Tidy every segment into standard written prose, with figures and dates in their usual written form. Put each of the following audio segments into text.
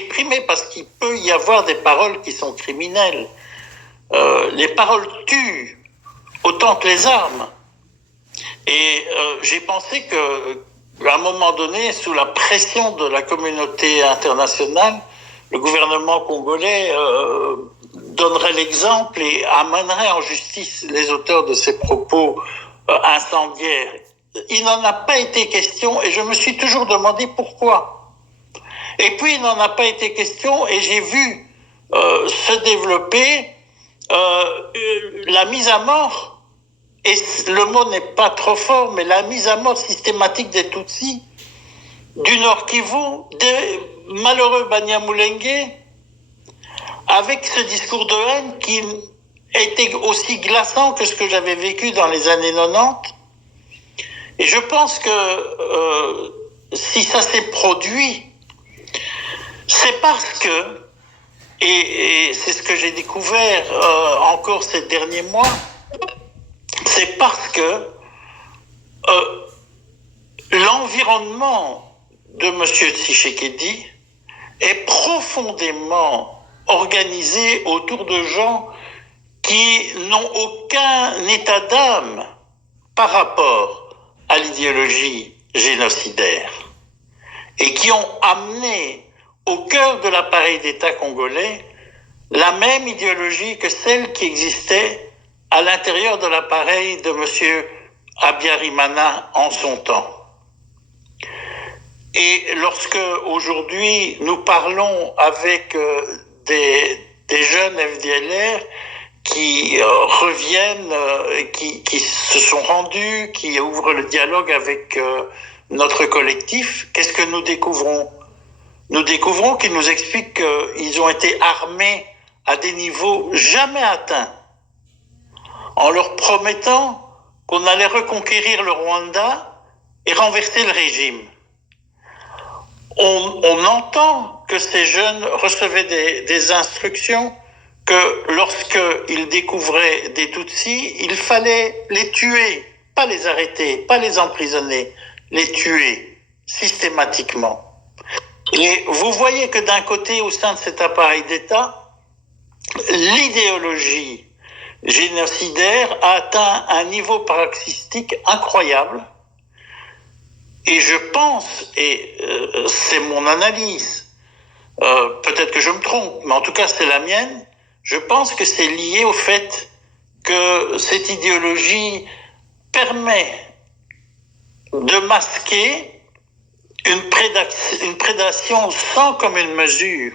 réprimer parce qu'il peut y avoir des paroles qui sont criminelles. Les paroles tuent autant que les armes. Et j'ai pensé qu'à un moment donné, sous la pression de la communauté internationale, le gouvernement congolais donnerait l'exemple et amènerait en justice les auteurs de ces propos incendiaires. Il n'en a pas été question et je me suis toujours demandé pourquoi. Et puis il n'en a pas été question et j'ai vu se développer la mise à mort, et le mot n'est pas trop fort, mais la mise à mort systématique des Tutsis du Nord Kivu, des malheureux Banyamulenge, avec ce discours de haine qui était aussi glaçant que ce que j'avais vécu dans les années 90. Et je pense que si ça s'est produit, c'est parce que, et c'est ce que j'ai découvert encore ces derniers mois, c'est parce que l'environnement de M. Tshisekedi est profondément organisé autour de gens qui n'ont aucun état d'âme par rapport à l'idéologie génocidaire et qui ont amené au cœur de l'appareil d'État congolais la même idéologie que celle qui existait à l'intérieur de l'appareil de M. Habyarimana en son temps. Et lorsque aujourd'hui nous parlons avec des jeunes FDLR qui reviennent, qui se sont rendus, qui ouvrent le dialogue avec notre collectif, qu'est-ce que nous découvrons? Nous découvrons qu'ils nous expliquent qu'ils ont été armés à des niveaux jamais atteints, en leur promettant qu'on allait reconquérir le Rwanda et renverser le régime. On entend que ces jeunes recevaient des instructions que lorsqu'ils découvraient des Tutsis, il fallait les tuer, pas les arrêter, pas les emprisonner, les tuer systématiquement. Et vous voyez que d'un côté, au sein de cet appareil d'État, l'idéologie génocidaire a atteint un niveau paroxystique incroyable. Et je pense, et c'est mon analyse, peut-être que je me trompe, mais en tout cas c'est la mienne, je pense que c'est lié au fait que cette idéologie permet de masquer une prédation sans commune mesure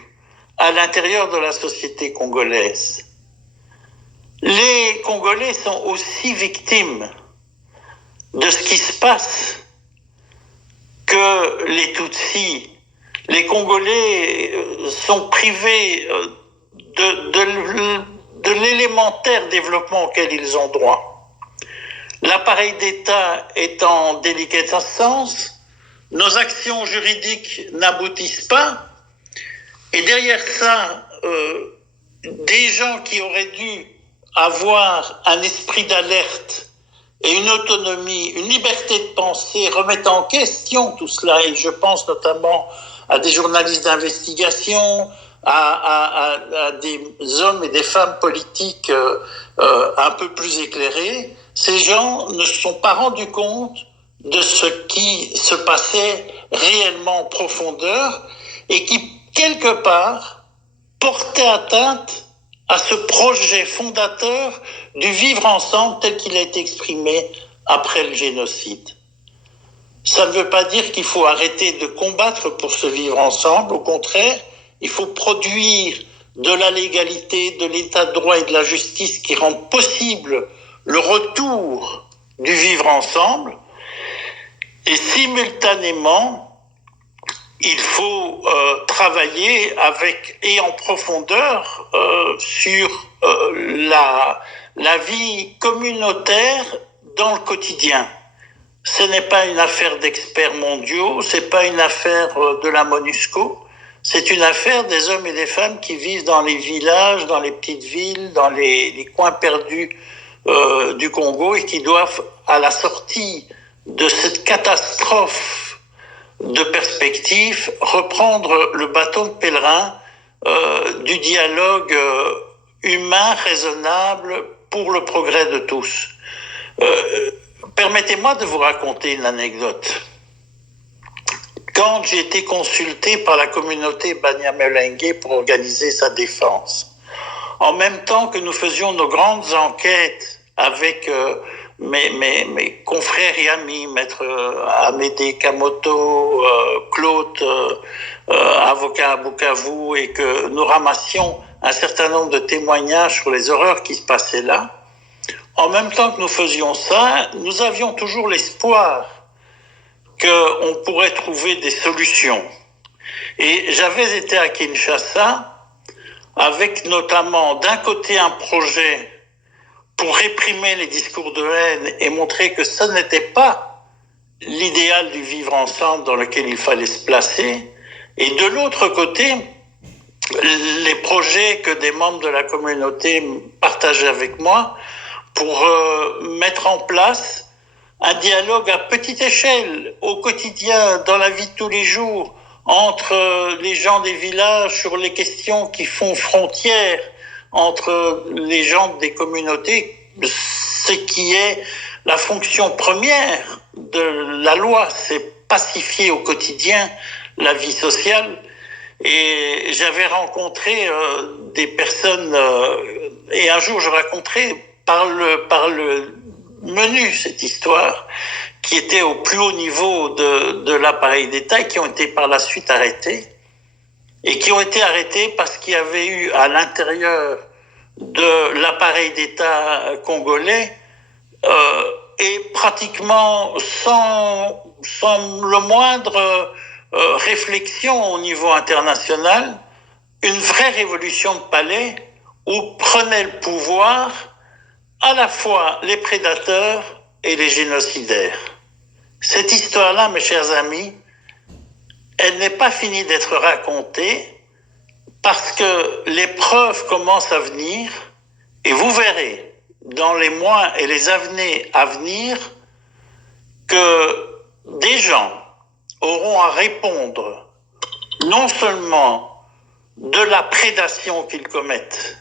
à l'intérieur de la société congolaise. Les Congolais sont aussi victimes de ce qui se passe que les Tutsis. Les Congolais sont privés de l'élémentaire développement auquel ils ont droit. L'appareil d'État est en déliquescence, nos actions juridiques n'aboutissent pas, et derrière ça, des gens qui auraient dû avoir un esprit d'alerte et une autonomie, une liberté de penser, remettent en question tout cela. Et je pense notamment à des journalistes d'investigation, à des hommes et des femmes politiques un peu plus éclairés. Ces gens ne se sont pas rendus compte de ce qui se passait réellement en profondeur et qui, quelque part, portait atteinte à ce projet fondateur du vivre ensemble tel qu'il a été exprimé après le génocide. Ça ne veut pas dire qu'il faut arrêter de combattre pour ce vivre ensemble. Au contraire, il faut produire de la légalité, de l'état de droit et de la justice qui rendent possible le retour du vivre ensemble. Et simultanément, il faut travailler avec et en profondeur sur la vie communautaire dans le quotidien. Ce n'est pas une affaire d'experts mondiaux, c'est pas une affaire de la MONUSCO, c'est une affaire des hommes et des femmes qui vivent dans les villages, dans les petites villes, dans les coins perdus du Congo et qui doivent, à la sortie de cette catastrophe de perspective, reprendre le bâton de pèlerin du dialogue humain, raisonnable, pour le progrès de tous. Permettez-moi de vous raconter une anecdote. Quand j'ai été consulté par la communauté Banyamulenge pour organiser sa défense, en même temps que nous faisions nos grandes enquêtes avec mes confrères et amis, maître Amédée Kamoto, Claude, avocat à Bukavu, et que nous ramassions un certain nombre de témoignages sur les horreurs qui se passaient là, en même temps que nous faisions ça, nous avions toujours l'espoir qu'on pourrait trouver des solutions. Et j'avais été à Kinshasa avec notamment d'un côté un projet pour réprimer les discours de haine et montrer que ce n'était pas l'idéal du vivre ensemble dans lequel il fallait se placer, et de l'autre côté, les projets que des membres de la communauté partageaient avec moi pour mettre en place un dialogue à petite échelle, au quotidien, dans la vie de tous les jours, entre les gens des villages sur les questions qui font frontière entre les gens des communautés, ce qui est la fonction première de la loi, c'est pacifier au quotidien la vie sociale. Et j'avais rencontré des personnes, et un jour je raconterai par le menu cette histoire, qui était au plus haut niveau de l'appareil d'État et qui ont été par la suite arrêtés. Et qui ont été arrêtés parce qu'il y avait eu à l'intérieur de l'appareil d'État congolais, et pratiquement sans le moindre réflexion au niveau international, une vraie révolution de palais où prenaient le pouvoir à la fois les prédateurs et les génocidaires. Cette histoire-là, mes chers amis, elle n'est pas finie d'être racontée parce que les preuves commencent à venir et vous verrez dans les mois et les années à venir que des gens auront à répondre non seulement de la prédation qu'ils commettent,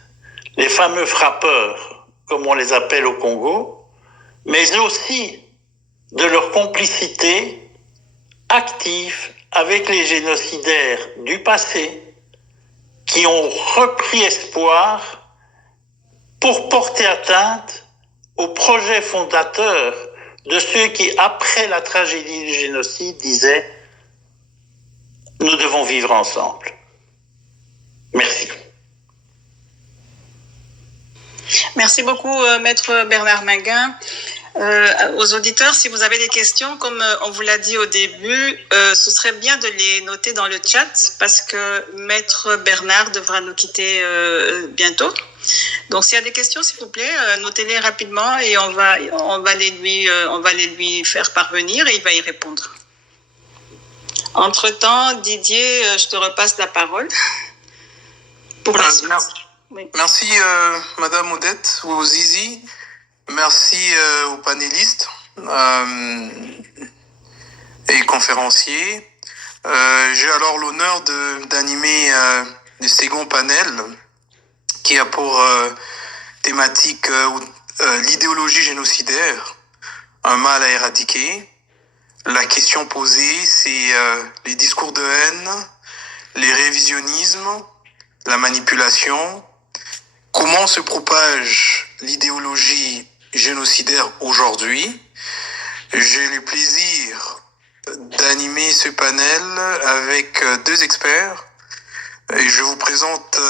les fameux frappeurs, comme on les appelle au Congo, mais aussi de leur complicité active avec les génocidaires du passé qui ont repris espoir pour porter atteinte au projet fondateur de ceux qui, après la tragédie du génocide, disaient « Nous devons vivre ensemble ». Merci. Merci beaucoup, Maître Bernard Minguin. Aux auditeurs, si vous avez des questions, comme on vous l'a dit au début, ce serait bien de les noter dans le chat parce que Maître Bernard devra nous quitter bientôt. Donc, s'il y a des questions, s'il vous plaît, notez-les rapidement et on va les lui faire parvenir et il va y répondre. Entre-temps, Didier, je te repasse la parole pour la suite. Oui. Merci, Madame Odette ou Zizi. Merci aux panélistes et conférenciers. J'ai alors l'honneur d'animer le second panel qui a pour thématique l'idéologie génocidaire, un mal à éradiquer. La question posée, c'est les discours de haine, les révisionnismes, la manipulation. Comment se propage l'idéologie génocidaire aujourd'hui? J'ai le plaisir d'animer ce panel avec deux experts et je vous présente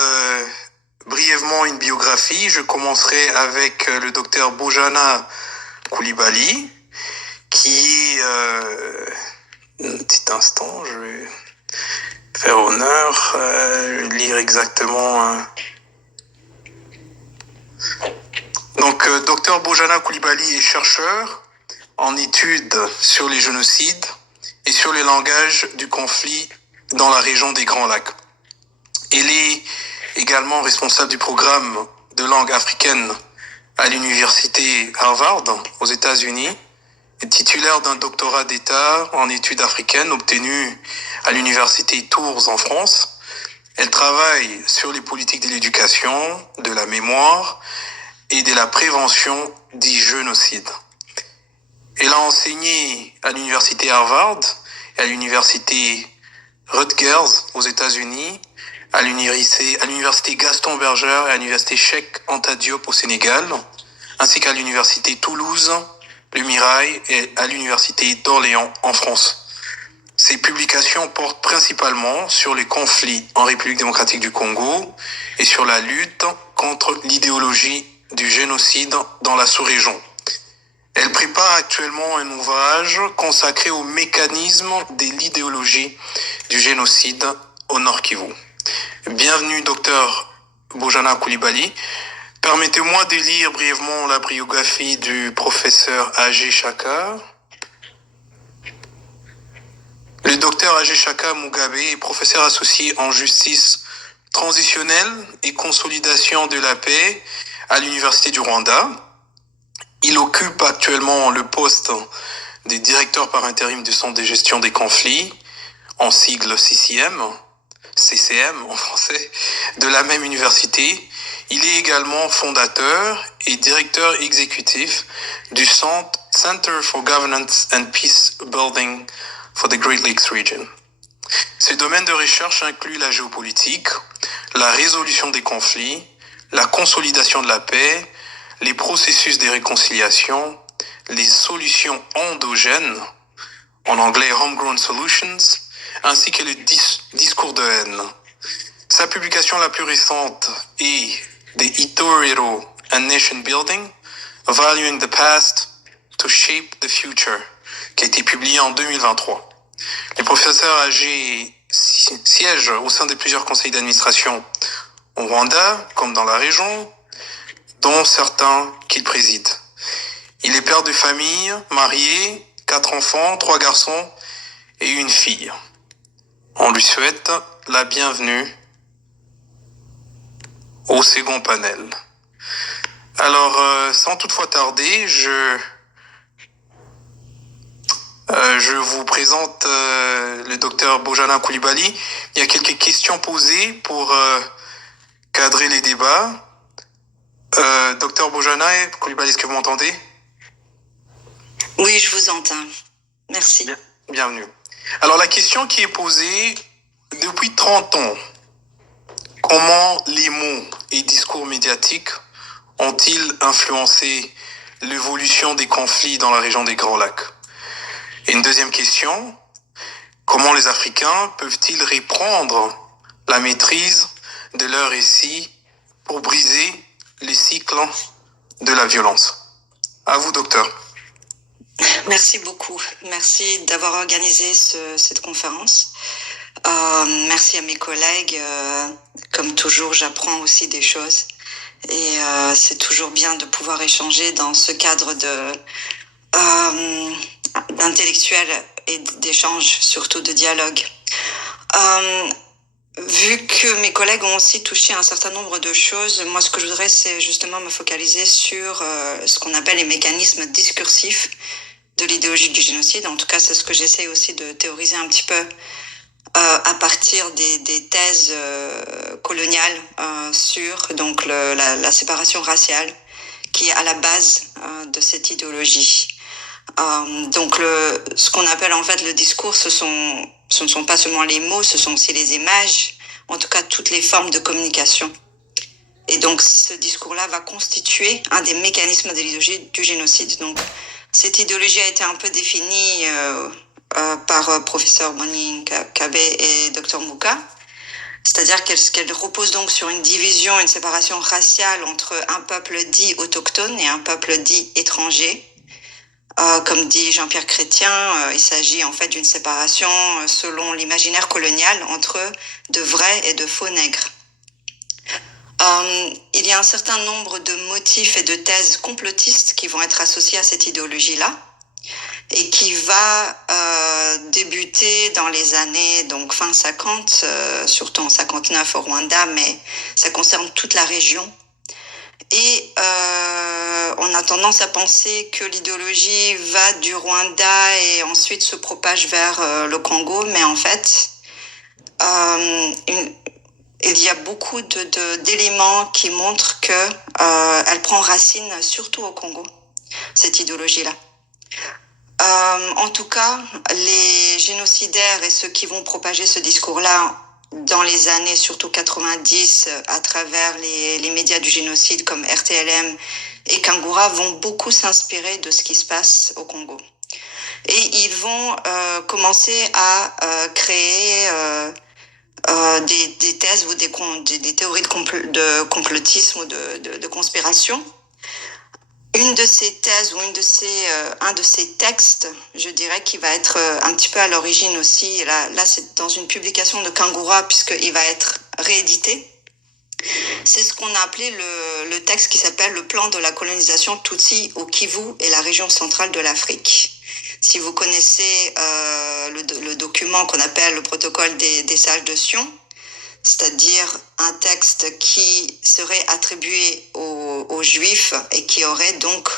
brièvement une biographie. Je commencerai avec le docteur Bojana Coulibaly qui est... un petit instant, je vais faire honneur, lire exactement... Donc, Dr Bojana Coulibaly est chercheur en études sur les génocides et sur les langages du conflit dans la région des Grands Lacs. Elle est également responsable du programme de langue africaine à l'université Harvard aux États-Unis titulaire d'un doctorat d'État en études africaines obtenu à l'université Tours en France. Elle travaille sur les politiques de l'éducation, de la mémoire et de la prévention du génocide. Elle a enseigné à l'université Harvard, à l'université Rutgers aux États-Unis, à l'université Gaston Berger et à l'université Cheikh Anta Diop au Sénégal, ainsi qu'à l'université Toulouse, le Mirail et à l'université d'Orléans en France. Ces publications portent principalement sur les conflits en République démocratique du Congo et sur la lutte contre l'idéologie du génocide dans la sous-région. Elle prépare actuellement un ouvrage consacré au mécanisme de l'idéologie du génocide au Nord Kivu. Bienvenue, docteur Bojana Coulibaly. Permettez-moi de lire brièvement la biographie du professeur Agé Chaka. Le docteur Agé Chaka Mugabe est professeur associé en justice transitionnelle et consolidation de la paix à l'Université du Rwanda. Il occupe actuellement le poste de directeur par intérim du Centre de gestion des conflits, en sigle CCM en français, de la même université. Il est également fondateur et directeur exécutif du Center for Governance and Peace Building for the Great Lakes Region. Ses domaines de recherche incluent la géopolitique, la résolution des conflits, la consolidation de la paix, les processus de réconciliation, les solutions endogènes, en anglais Homegrown Solutions, ainsi que le discours de haine. Sa publication la plus récente est The Itorero and Nation Building, Valuing the Past to Shape the Future, qui a été publié en 2023. Les professeurs âgés siègent au sein de plusieurs conseils d'administration au Rwanda, comme dans la région, dont certains qu'il préside. Il est père de famille, marié, 4 enfants, 3 garçons et une fille. On lui souhaite la bienvenue au second panel. Alors, sans toutefois tarder, je vous présente le docteur Bojana Coulibaly. Il y a quelques questions posées pour cadrer les débats. Docteur Bojana Coulibaly, est-ce que vous m'entendez? Oui, je vous entends. Merci. Bienvenue. Alors, la question qui est posée, depuis 30 ans, comment les mots et discours médiatiques ont-ils influencé l'évolution des conflits dans la région des Grands Lacs? Et une deuxième question, comment les Africains peuvent-ils reprendre la maîtrise de leur récit pour briser les cycles de la violence? À vous, docteur. Merci beaucoup. Merci d'avoir organisé cette conférence. Merci à mes collègues. Comme toujours, j'apprends aussi des choses. Et c'est toujours bien de pouvoir échanger dans ce cadre d'intellectuel et d'échange, surtout de dialogue. Vu que mes collègues ont aussi touché un certain nombre de choses, moi ce que je voudrais c'est justement me focaliser sur ce qu'on appelle les mécanismes discursifs de l'idéologie du génocide. En tout cas, c'est ce que j'essaie aussi de théoriser un petit peu à partir des thèses coloniales sur donc la séparation raciale qui est à la base de cette idéologie. Donc ce qu'on appelle en fait le discours, ce ne sont pas seulement les mots, ce sont aussi les images, en tout cas toutes les formes de communication. Et donc ce discours-là va constituer un des mécanismes de l'idéologie du génocide. Donc cette idéologie a été un peu définie par professeur Boni Kabe et Dr Muka. C'est-à-dire qu'elle repose donc sur une division, une séparation raciale entre un peuple dit autochtone et un peuple dit étranger. Comme dit Jean-Pierre Chrétien, il s'agit en fait d'une séparation selon l'imaginaire colonial entre de vrais et de faux nègres. Il y a un certain nombre de motifs et de thèses complotistes qui vont être associés à cette idéologie-là et qui va débuter dans les années donc fin 50, surtout en 59 au Rwanda, mais ça concerne toute la région. Et on a tendance à penser que l'idéologie va du Rwanda et ensuite se propage vers le Congo, mais en fait, il y a beaucoup d'éléments qui montrent que elle prend racine surtout au Congo, cette idéologie-là. En tout cas, les génocidaires et ceux qui vont propager ce discours-là dans les années surtout 90 à travers les médias du génocide comme RTLM et Kangura vont beaucoup s'inspirer de ce qui se passe au Congo. Et ils vont commencer à créer des thèses ou des théories de complotisme ou de conspiration. Une de ces thèses ou un de ces textes, je dirais, qui va être un petit peu à l'origine aussi, là c'est dans une publication de Kangura puisqu'il va être réédité. C'est ce qu'on a appelé le texte qui s'appelle le plan de la colonisation Tutsi au Kivu et la région centrale de l'Afrique. Si vous connaissez le document qu'on appelle le protocole des sages de Sion, c'est-à-dire un texte qui serait attribué aux Juifs et qui aurait donc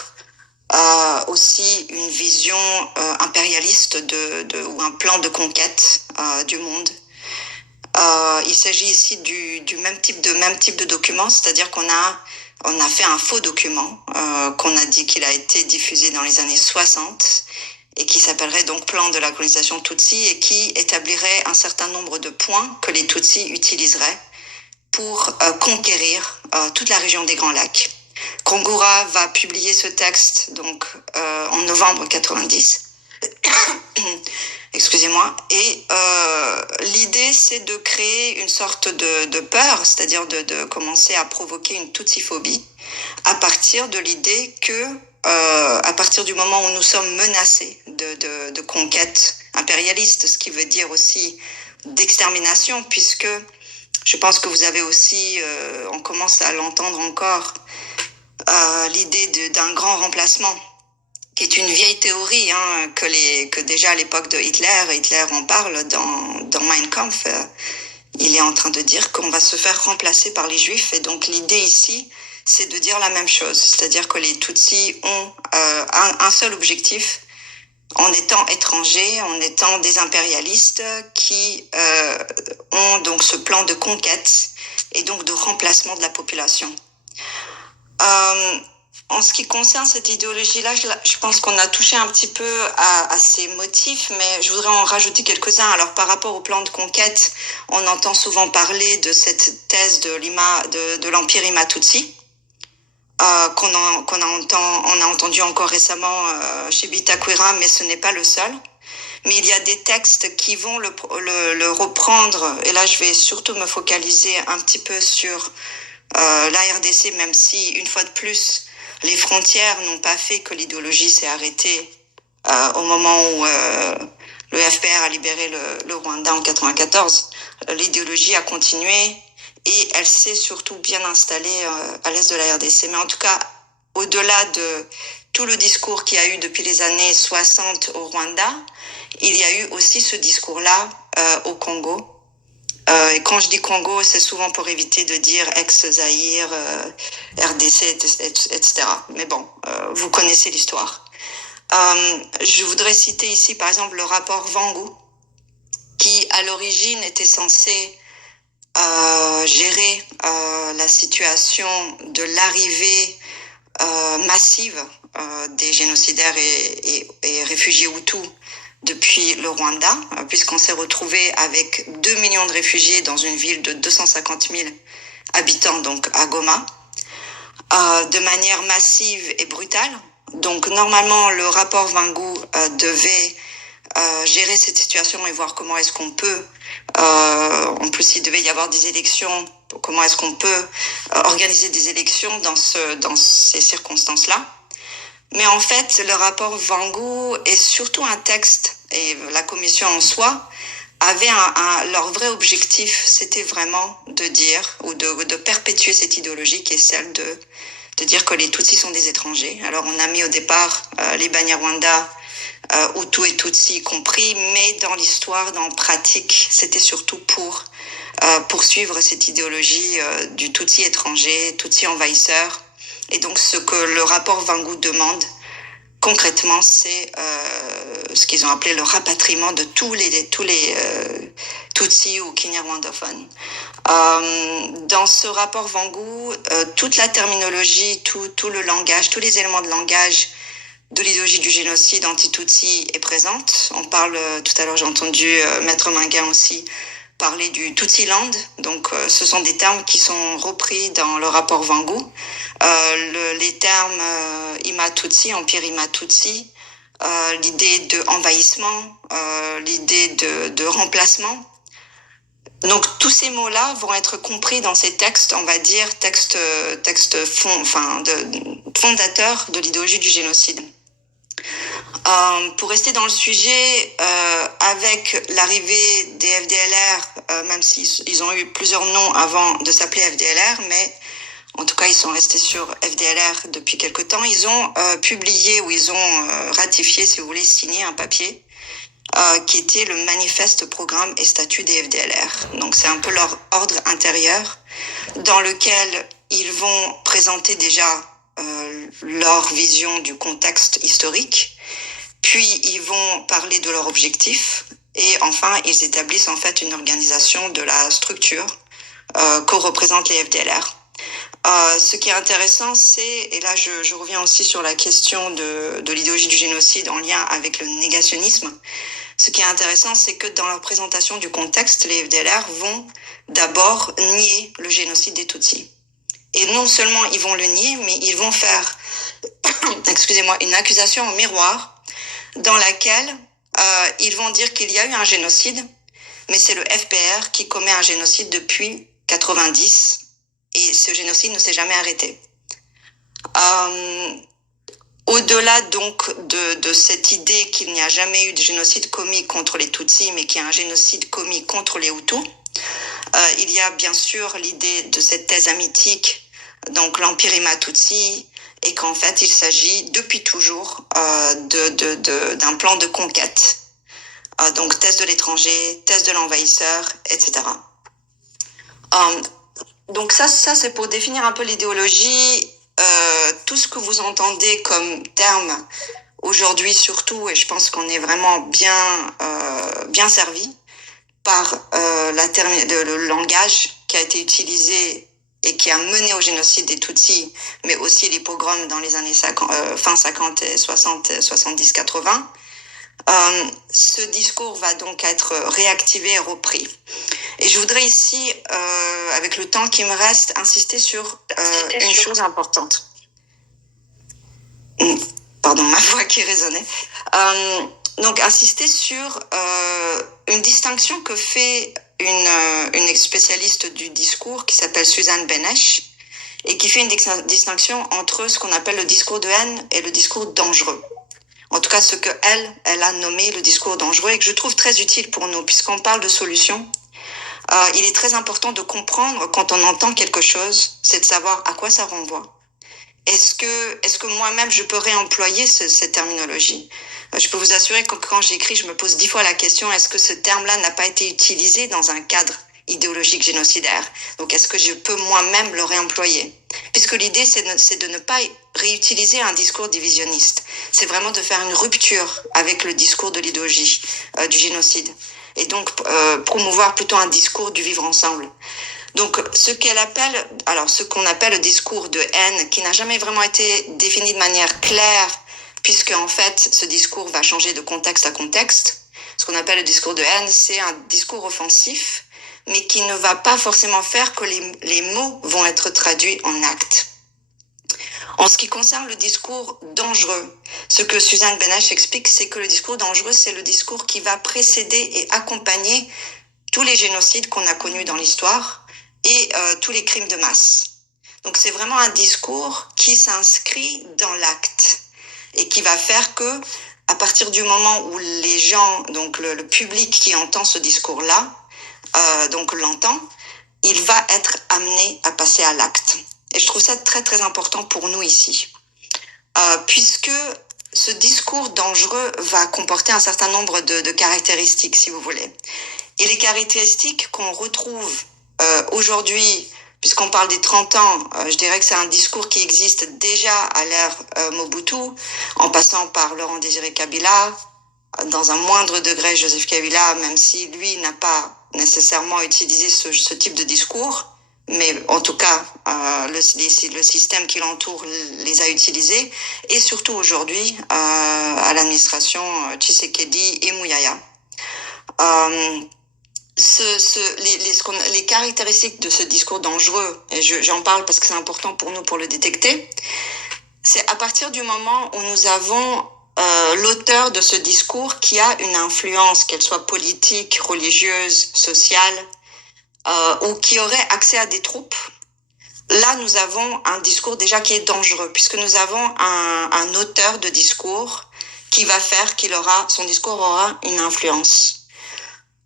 aussi une vision impérialiste ou un plan de conquête du monde. Il s'agit ici du même type de document, c'est-à-dire qu'on a fait un faux document qu'on a dit qu'il a été diffusé dans les années 60 et qui s'appellerait donc plan de la colonisation Tutsi et qui établirait un certain nombre de points que les Tutsis utiliseraient pour conquérir toute la région des Grands Lacs. Kangura va publier ce texte donc en novembre 90. Excusez-moi. Et l'idée, c'est de créer une sorte de peur, c'est-à-dire de commencer à provoquer une tutsiphobie à partir de l'idée que à partir du moment où nous sommes menacés de conquête impérialiste, ce qui veut dire aussi d'extermination, puisque je pense que vous avez aussi, on commence à l'entendre encore, l'idée d'un grand remplacement, qui est une vieille théorie que déjà à l'époque de Hitler en parle dans Mein Kampf. Il est en train de dire qu'on va se faire remplacer par les Juifs, et donc l'idée ici, c'est de dire la même chose, c'est-à-dire que les Tutsis ont un seul objectif, en étant étrangers, en étant des impérialistes qui ont donc ce plan de conquête et donc de remplacement de la population. En ce qui concerne cette idéologie-là, je pense qu'on a touché un petit peu à ces motifs, mais je voudrais en rajouter quelques-uns. Alors, par rapport au plan de conquête, on entend souvent parler de cette thèse de l'Empire Hima-Tutsi, qu'on a entendu encore récemment chez Bitakwira, mais ce n'est pas le seul. Mais il y a des textes qui vont le reprendre, et là je vais surtout me focaliser un petit peu sur la RDC, même si, une fois de plus, les frontières n'ont pas fait que l'idéologie s'est arrêtée au moment où le FPR a libéré le Rwanda en 94. L'idéologie a continué et elle s'est surtout bien installée à l'est de la RDC. Mais en tout cas, au-delà de tout le discours qu'il y a eu depuis les années 60 au Rwanda, il y a eu aussi ce discours-là au Congo. Et quand je dis Congo, c'est souvent pour éviter de dire ex-Zaïre, RDC, etc. Mais bon, vous connaissez l'histoire. Je voudrais citer ici, par exemple, le rapport Vangu, qui, à l'origine, était censé gérer la situation de l'arrivée massive des génocidaires et réfugiés Hutus depuis le Rwanda, puisqu'on s'est retrouvé avec 2 millions de réfugiés dans une ville de 250 000 habitants, donc à Goma, de manière massive et brutale. Donc normalement, le rapport Vangu devait gérer cette situation et voir comment est-ce qu'on peut, en plus il devait y avoir des élections, comment est-ce qu'on peut organiser des élections dans ces circonstances-là. Mais en fait, le rapport Vangu est surtout un texte, et la commission en soi avait leur vrai objectif, c'était vraiment de dire ou de perpétuer cette idéologie qui est celle de dire que les Tutsis sont des étrangers. Alors on a mis au départ les Banyarwanda, Hutu et Tutsi compris, mais dans l'histoire, dans la pratique, c'était surtout pour poursuivre cette idéologie du Tutsi étranger, Tutsi envahisseur, Et donc, ce que le rapport Van Gogh demande, concrètement, c'est ce qu'ils ont appelé le rapatriement de tous les Tutsis ou Kinyarwandophones. Dans ce rapport Van Gogh, toute la terminologie, tout le langage, tous les éléments de langage de l'idéologie du génocide anti-Tutsi est présente. On parle, tout à l'heure j'ai entendu Maître Minguin aussi parler du Tutsiland. Donc ce sont des termes qui sont repris dans le rapport Van Gogh. Les termes Ima-Tutsi, Empire Ima-Tutsi, l'idée de envahissement, l'idée de remplacement. Donc tous ces mots-là vont être compris dans ces textes, on va dire textes fondateurs de l'idéologie du génocide. Pour rester dans le sujet, avec l'arrivée des FDLR, même s'ils ont eu plusieurs noms avant de s'appeler FDLR, mais en tout cas ils sont restés sur FDLR depuis quelque temps, ils ont publié ou ils ont ratifié, si vous voulez, signé un papier qui était le manifeste, programme et statut des FDLR. Donc c'est un peu leur ordre intérieur dans lequel ils vont présenter déjà leur vision du contexte historique, puis ils vont parler de leurs objectifs et enfin ils établissent en fait une organisation de la structure que représentent les FDLR. Ce qui est intéressant, c'est, et là je reviens aussi sur la question de l'idéologie du génocide en lien avec le négationnisme, ce qui est intéressant, c'est que dans leur présentation du contexte, les FDLR vont d'abord nier le génocide des Tutsis. Et non seulement ils vont le nier, mais ils vont faire, excusez-moi, une accusation au miroir dans laquelle ils vont dire qu'il y a eu un génocide, mais c'est le FPR qui commet un génocide depuis 90 et ce génocide ne s'est jamais arrêté. Au-delà donc de cette idée qu'il n'y a jamais eu de génocide commis contre les Tutsis, mais qu'il y a un génocide commis contre les Hutus, il y a bien sûr l'idée de cette thèse mythique, donc l'Empire Ima-Tutsi, et qu'en fait il s'agit depuis toujours d'un plan de conquête. Donc thèse de l'étranger, thèse de l'envahisseur, etc. Donc ça c'est pour définir un peu l'idéologie. Tout ce que vous entendez comme terme aujourd'hui surtout, et je pense qu'on est vraiment bien servi par le langage qui a été utilisé et qui a mené au génocide des Tutsis, mais aussi les pogroms dans les années fin 50 et 60, 70, 80. Ce discours va donc être réactivé et repris. Et je voudrais ici, avec le temps qui me reste, insister sur une chose importante. Pardon, ma voix qui résonnait. Donc, insister sur une distinction que fait une spécialiste du discours qui s'appelle Suzanne Benesch et qui fait une distinction entre ce qu'on appelle le discours de haine et le discours dangereux. En tout cas, ce que elle a nommé le discours dangereux et que je trouve très utile pour nous, puisqu'on parle de solutions. Il est très important de comprendre quand on entend quelque chose, c'est de savoir à quoi ça renvoie. Est-ce que moi-même je peux réemployer cette terminologie? Je peux vous assurer que quand j'écris, je me pose 10 fois la question, est-ce que ce terme-là n'a pas été utilisé dans un cadre idéologique génocidaire? Donc est-ce que je peux moi-même le réemployer? Puisque l'idée c'est de ne pas réutiliser un discours divisionniste. C'est vraiment de faire une rupture avec le discours de l'idéologie du génocide. Et donc promouvoir plutôt un discours du vivre ensemble. Donc ce qu'on appelle le discours de haine, qui n'a jamais vraiment été défini de manière claire, puisque en fait ce discours va changer de contexte à contexte. Ce qu'on appelle le discours de haine, c'est un discours offensif, mais qui ne va pas forcément faire que les mots vont être traduits en actes. En ce qui concerne le discours dangereux, ce que Suzanne Benesch explique, c'est que le discours dangereux, c'est le discours qui va précéder et accompagner tous les génocides qu'on a connus dans l'histoire et tous les crimes de masse. Donc c'est vraiment un discours qui s'inscrit dans l'acte et qui va faire que, à partir du moment où les gens, donc le public qui entend ce discours-là, donc l'entend, il va être amené à passer à l'acte. Et je trouve ça très très important pour nous ici, puisque ce discours dangereux va comporter un certain nombre de caractéristiques, si vous voulez. Et les caractéristiques qu'on retrouve aujourd'hui puisqu'on parle des 30 ans, je dirais que c'est un discours qui existe déjà à l'ère Mobutu, en passant par Laurent Désiré Kabila, dans un moindre degré Joseph Kabila, même si lui n'a pas nécessairement utilisé ce type de discours, mais en tout cas, le système qui l'entoure les a utilisés, et surtout aujourd'hui, à l'administration Tshisekedi et Mouyaya. Les caractéristiques de ce discours dangereux, et j'en parle parce que c'est important pour nous pour le détecter, c'est à partir du moment où nous avons l'auteur de ce discours qui a une influence, qu'elle soit politique, religieuse, sociale, ou qui aurait accès à des troupes. Là, nous avons un discours déjà qui est dangereux, puisque nous avons un auteur de discours qui va faire son discours aura une influence.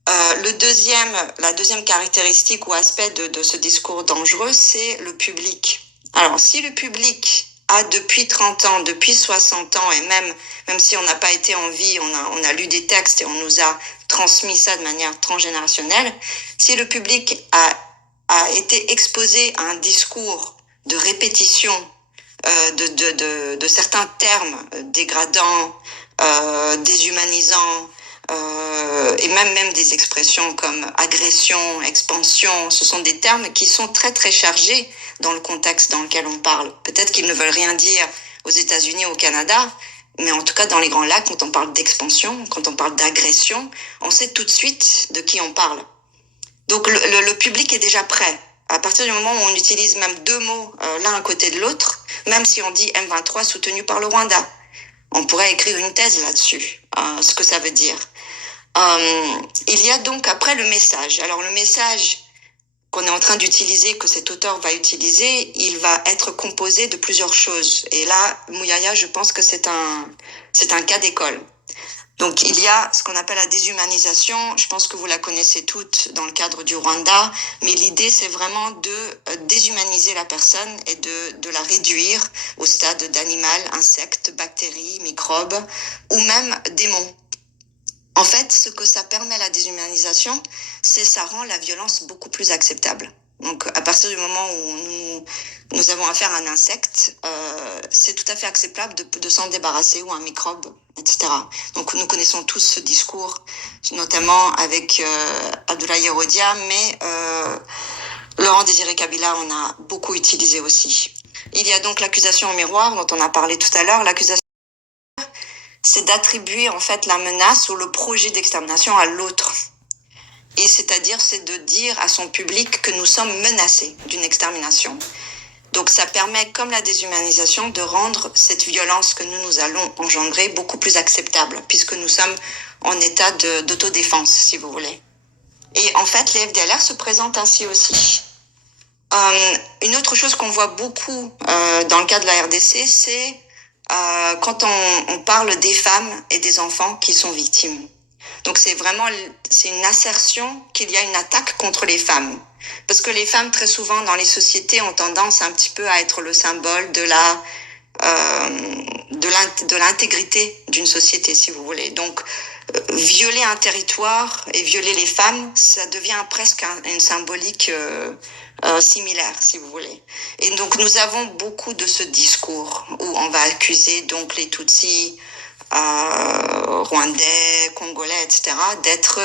La deuxième caractéristique ou aspect de ce discours dangereux, c'est le public. Alors, si le public a depuis 30 ans, depuis 60 ans, et même si on n'a pas été en vie, on a lu des textes et on nous a transmis ça de manière transgénérationnelle, si le public a été exposé à un discours de répétition de certains termes dégradants, déshumanisants, et même des expressions comme agression, expansion, ce sont des termes qui sont très très chargés dans le contexte dans lequel on parle. Peut-être qu'ils ne veulent rien dire aux États-Unis, au Canada, mais en tout cas dans les Grands Lacs, quand on parle d'expansion, quand on parle d'agression, on sait tout de suite de qui on parle. Donc le public est déjà prêt. À partir du moment où on utilise même deux mots l'un à côté de l'autre, même si on dit M23 soutenu par le Rwanda, on pourrait écrire une thèse là-dessus, ce que ça veut dire. Il y a donc après le message. Alors le message qu'on est en train d'utiliser, que cet auteur va utiliser, il va être composé de plusieurs choses. Et là, Mouyaya, je pense que c'est un cas d'école. Donc il y a ce qu'on appelle la déshumanisation, je pense que vous la connaissez toutes dans le cadre du Rwanda, mais l'idée c'est vraiment de déshumaniser la personne et de la réduire au stade d'animal, insecte, bactéries, microbes ou même démons. En fait, ce que ça permet la déshumanisation, c'est ça rend la violence beaucoup plus acceptable. Donc à partir du moment où nous avons affaire à un insecte, c'est tout à fait acceptable de s'en débarrasser, ou un microbe, etc. Donc nous connaissons tous ce discours, notamment avec Abdoulaye Rodia, mais Laurent Désiré Kabila en a beaucoup utilisé aussi. Il y a donc l'accusation au miroir dont on a parlé tout à l'heure. L'accusation, c'est d'attribuer en fait la menace ou le projet d'extermination à l'autre. Et c'est-à-dire, c'est de dire à son public que nous sommes menacés d'une extermination. Donc ça permet, comme la déshumanisation, de rendre cette violence que nous allons engendrer beaucoup plus acceptable, puisque nous sommes en état d'autodéfense, si vous voulez. Et en fait, les FDLR se présentent ainsi aussi. Une autre chose qu'on voit beaucoup dans le cas de la RDC, c'est quand on parle des femmes et des enfants qui sont victimes. Donc c'est une assertion qu'il y a une attaque contre les femmes. Parce que les femmes, très souvent, dans les sociétés, ont tendance un petit peu à être le symbole de l'intégrité d'une société, si vous voulez. Donc, violer un territoire et violer les femmes, ça devient presque une symbolique similaire, si vous voulez. Et donc, nous avons beaucoup de ce discours où on va accuser donc les Tutsis, rwandais, congolais, etc., d'être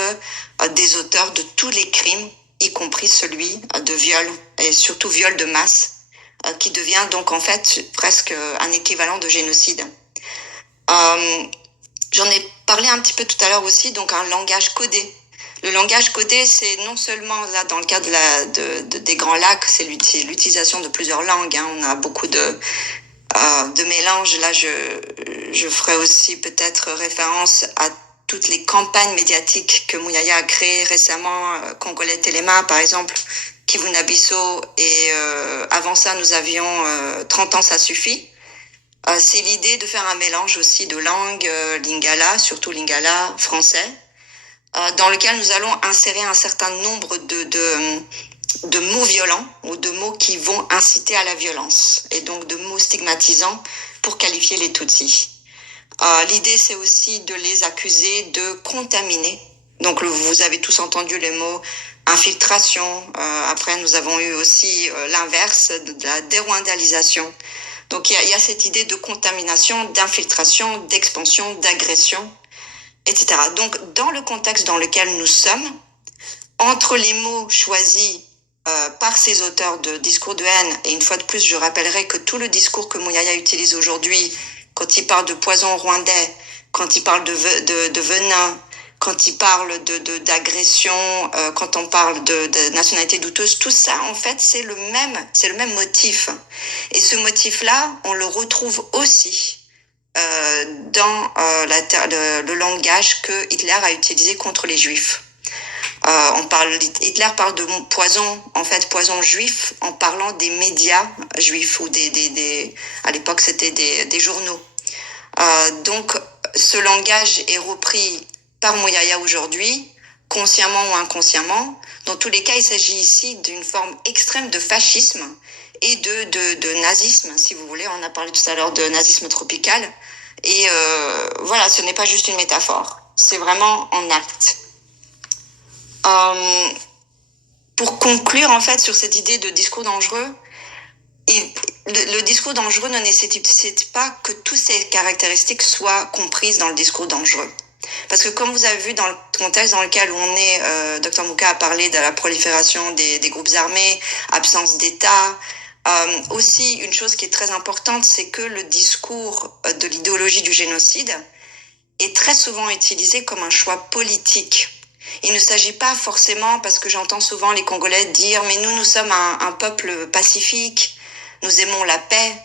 des auteurs de tous les crimes, y compris celui de viol, et surtout viol de masse, qui devient donc en fait presque un équivalent de génocide. J'en ai parlé un petit peu tout à l'heure aussi, donc un langage codé. Le langage codé, c'est non seulement là dans le cas des Grands Lacs, c'est l'utilisation de plusieurs langues. Hein. On a beaucoup de mélanges. Là, je ferai aussi peut-être référence à toutes les campagnes médiatiques que Mouyaya a créées récemment, Congolais Téléma par exemple, Kivuna Bisso, et avant ça nous avions 30 ans ça suffit. C'est l'idée de faire un mélange aussi de langues, lingala, surtout lingala français, dans lequel nous allons insérer un certain nombre de mots violents ou de mots qui vont inciter à la violence, et donc de mots stigmatisants pour qualifier les Tutsis. L'idée, c'est aussi de les accuser de contaminer Donc vous avez tous entendu les mots infiltration. Après, nous avons eu aussi l'inverse de la dérwandalisation. Donc il y a cette idée de contamination, d'infiltration, d'expansion, d'agression, etc. Donc dans le contexte dans lequel nous sommes, entre les mots choisis par ces auteurs de discours de haine, et une fois de plus, je rappellerai que tout le discours que Mouyaya utilise aujourd'hui, quand il parle de poison rwandais, quand il parle de venin, quand il parle d'agression, quand on parle de nationalité douteuse, tout ça, en fait, c'est le même motif. Et ce motif-là, on le retrouve aussi dans le langage que Hitler a utilisé contre les Juifs. Hitler parle de poison, en fait, poison juif, en parlant des médias juifs ou à l'époque c'était des journaux. Donc, ce langage est repris par Mouyaya aujourd'hui, consciemment ou inconsciemment. Dans tous les cas, il s'agit ici d'une forme extrême de fascisme et de nazisme, si vous voulez. On a parlé tout à l'heure de nazisme tropical. Et voilà, ce n'est pas juste une métaphore. C'est vraiment en acte. Pour conclure en fait sur cette idée de discours dangereux, le discours dangereux ne nécessite pas que toutes ces caractéristiques soient comprises dans le discours dangereux. Parce que comme vous avez vu dans le contexte dans lequel on est, Dr Mouka a parlé de la prolifération des groupes armés, absence d'État. Aussi, une chose qui est très importante, c'est que le discours de l'idéologie du génocide est très souvent utilisé comme un choix politique. Il ne s'agit pas forcément, parce que j'entends souvent les Congolais dire « mais nous sommes un peuple pacifique, nous aimons la paix ».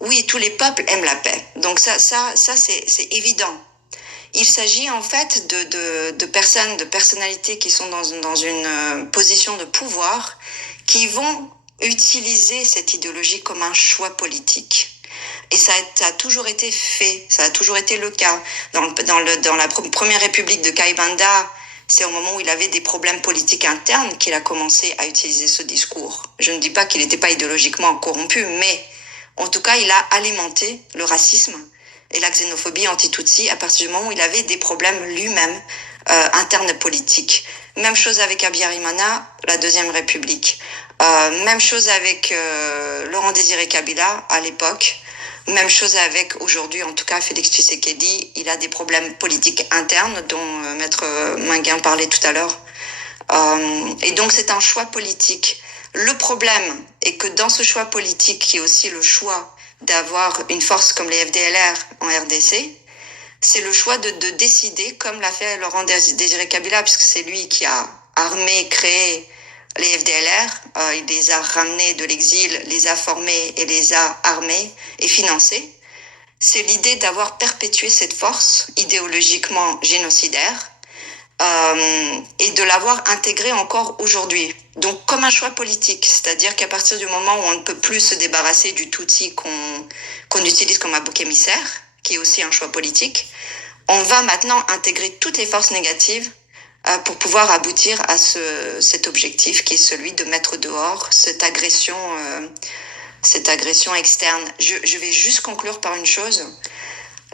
Oui, tous les peuples aiment la paix. Donc ça c'est évident. Il s'agit en fait de personnes, de personnalités qui sont dans une position de pouvoir, qui vont utiliser cette idéologie comme un choix politique. Et ça a toujours été fait, ça a toujours été le cas. Dans la première république de Kaïbanda, c'est au moment où il avait des problèmes politiques internes qu'il a commencé à utiliser ce discours. Je ne dis pas qu'il n'était pas idéologiquement corrompu, mais en tout cas, il a alimenté le racisme et la xénophobie anti-Tutsi à partir du moment où il avait des problèmes lui-même internes politiques. Même chose avec Habyarimana, la Deuxième République. Même chose avec Laurent Désiré Kabila à l'époque. Même chose avec aujourd'hui, en tout cas, Félix Tshisekedi. Il a des problèmes politiques internes dont Maître Minguin parlait tout à l'heure. Et donc, c'est un choix politique. Le problème est que dans ce choix politique, qui est aussi le choix d'avoir une force comme les FDLR en RDC, c'est le choix de décider, comme l'a fait Laurent Désiré Kabila, puisque c'est lui qui a armé, créé les FDLR, il les a ramenés de l'exil, les a formés et les a armés et financés. C'est l'idée d'avoir perpétué cette force idéologiquement génocidaire et de l'avoir intégrée encore aujourd'hui. Donc comme un choix politique, c'est-à-dire qu'à partir du moment où on ne peut plus se débarrasser du Tutsi qu'on utilise comme un bouc émissaire, qui est aussi un choix politique, on va maintenant intégrer toutes les forces négatives pour pouvoir aboutir à cet objectif qui est celui de mettre dehors cette agression externe. Je vais juste conclure par une chose.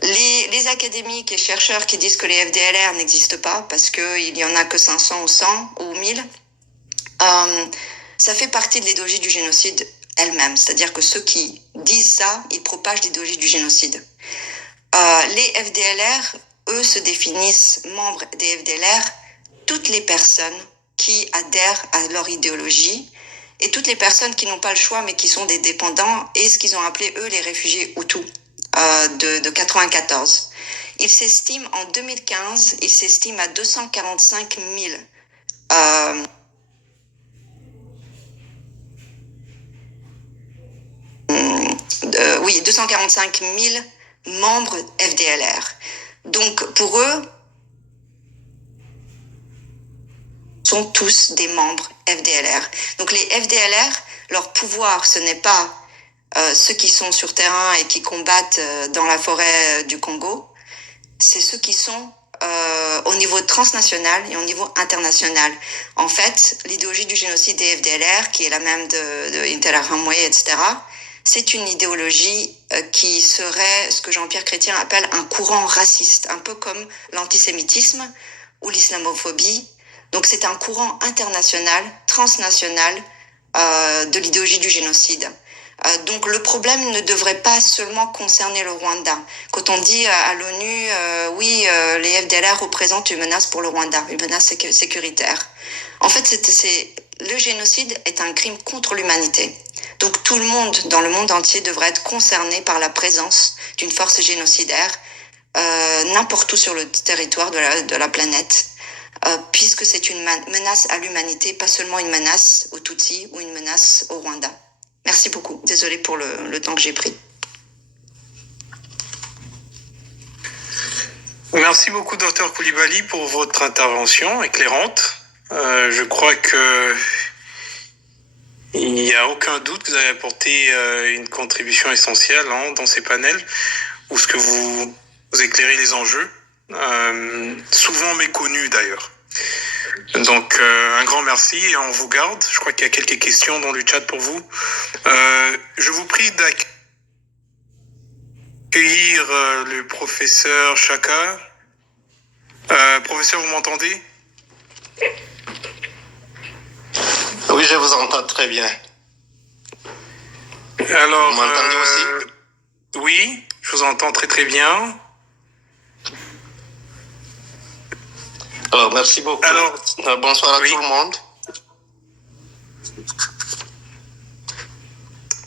Les académiques et chercheurs qui disent que les FDLR n'existent pas parce qu'il y en a que 500 ou 100 ou 1000, ça fait partie de l'idéologie du génocide elle-même. C'est-à-dire que ceux qui disent ça, ils propagent l'idéologie du génocide. Les FDLR, eux, se définissent membres des FDLR toutes les personnes qui adhèrent à leur idéologie et toutes les personnes qui n'ont pas le choix mais qui sont des dépendants et ce qu'ils ont appelé eux les réfugiés Hutus de 94. Ils s'estiment en 2015, ils s'estiment à 245 000 245 000 membres FDLR. Donc pour eux, sont tous des membres FDLR. Donc les FDLR, leur pouvoir, ce n'est pas ceux qui sont sur terrain et qui combattent dans la forêt du Congo, c'est ceux qui sont au niveau transnational et au niveau international. En fait, l'idéologie du génocide des FDLR, qui est la même de Interahamwe, etc., c'est une idéologie qui serait ce que Jean-Pierre Chrétien appelle un courant raciste, un peu comme l'antisémitisme ou l'islamophobie. Donc c'est un courant international, transnational de l'idéologie du génocide. Donc le problème ne devrait pas seulement concerner le Rwanda. Quand on dit à l'ONU, oui, les FDLR représentent une menace pour le Rwanda, une menace sécuritaire. En fait, le génocide est un crime contre l'humanité. Donc tout le monde, dans le monde entier, devrait être concerné par la présence d'une force génocidaire n'importe où sur le territoire de la planète, puisque c'est une menace à l'humanité, pas seulement une menace aux Tutsis ou une menace au Rwanda. Merci beaucoup. Désolée pour le temps que j'ai pris. Merci beaucoup, Dr Coulibaly, pour votre intervention éclairante. Je crois que il n'y a aucun doute que vous avez apporté une contribution essentielle dans ces panels, où ce que vous éclairez les enjeux, souvent méconnus d'ailleurs. Donc un grand merci et on vous garde. Je crois qu'il y a quelques questions dans le chat pour vous. Je vous prie d'accueillir le professeur Chaka. Professeur, vous m'entendez? Oui, je vous entends très bien. Alors, vous m'entendez aussi? Oui, je vous entends très très bien. Alors, merci beaucoup. Alors, bonsoir à tout le monde.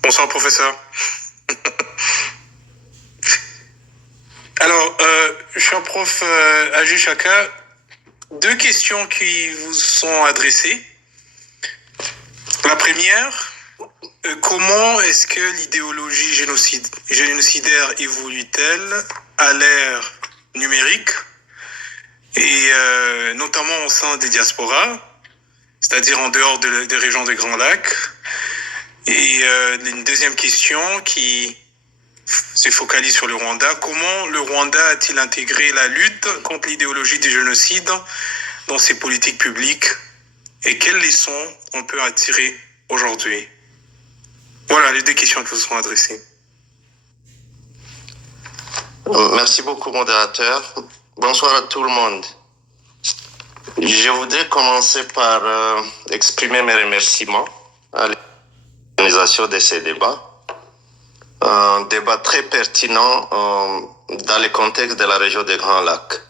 Bonsoir, professeur. Alors, cher prof Ajay Chaka, deux questions qui vous sont adressées. La première, comment est-ce que l'idéologie génocidaire évolue-t-elle à l'ère numérique et notamment au sein des diasporas, c'est-à-dire en dehors des régions des Grands Lacs? Et une deuxième question qui se focalise sur le Rwanda. Comment le Rwanda a-t-il intégré la lutte contre l'idéologie du génocide dans ses politiques publiques et quelles leçons on peut en tirer aujourd'hui? Voilà les deux questions qui vous sont adressées. Merci beaucoup, modérateur. Bonsoir à tout le monde. Je voudrais commencer par exprimer mes remerciements à l'organisation de ces débats. Un débat très pertinent dans le contexte de la région des Grands Lacs.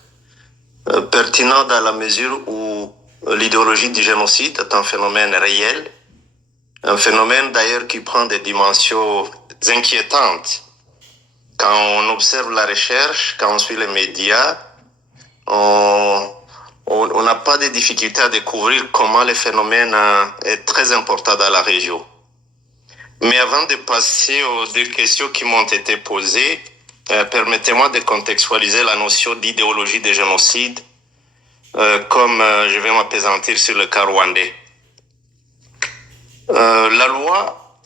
Pertinent dans la mesure où l'idéologie du génocide est un phénomène réel, un phénomène d'ailleurs qui prend des dimensions inquiétantes. Quand on observe la recherche, quand on suit les médias, on n'a pas de difficulté à découvrir comment le phénomène est très important dans la région. Mais avant de passer aux deux questions qui m'ont été posées, permettez-moi de contextualiser la notion d'idéologie de génocide comme je vais m'appesantir sur le cas rwandais. La loi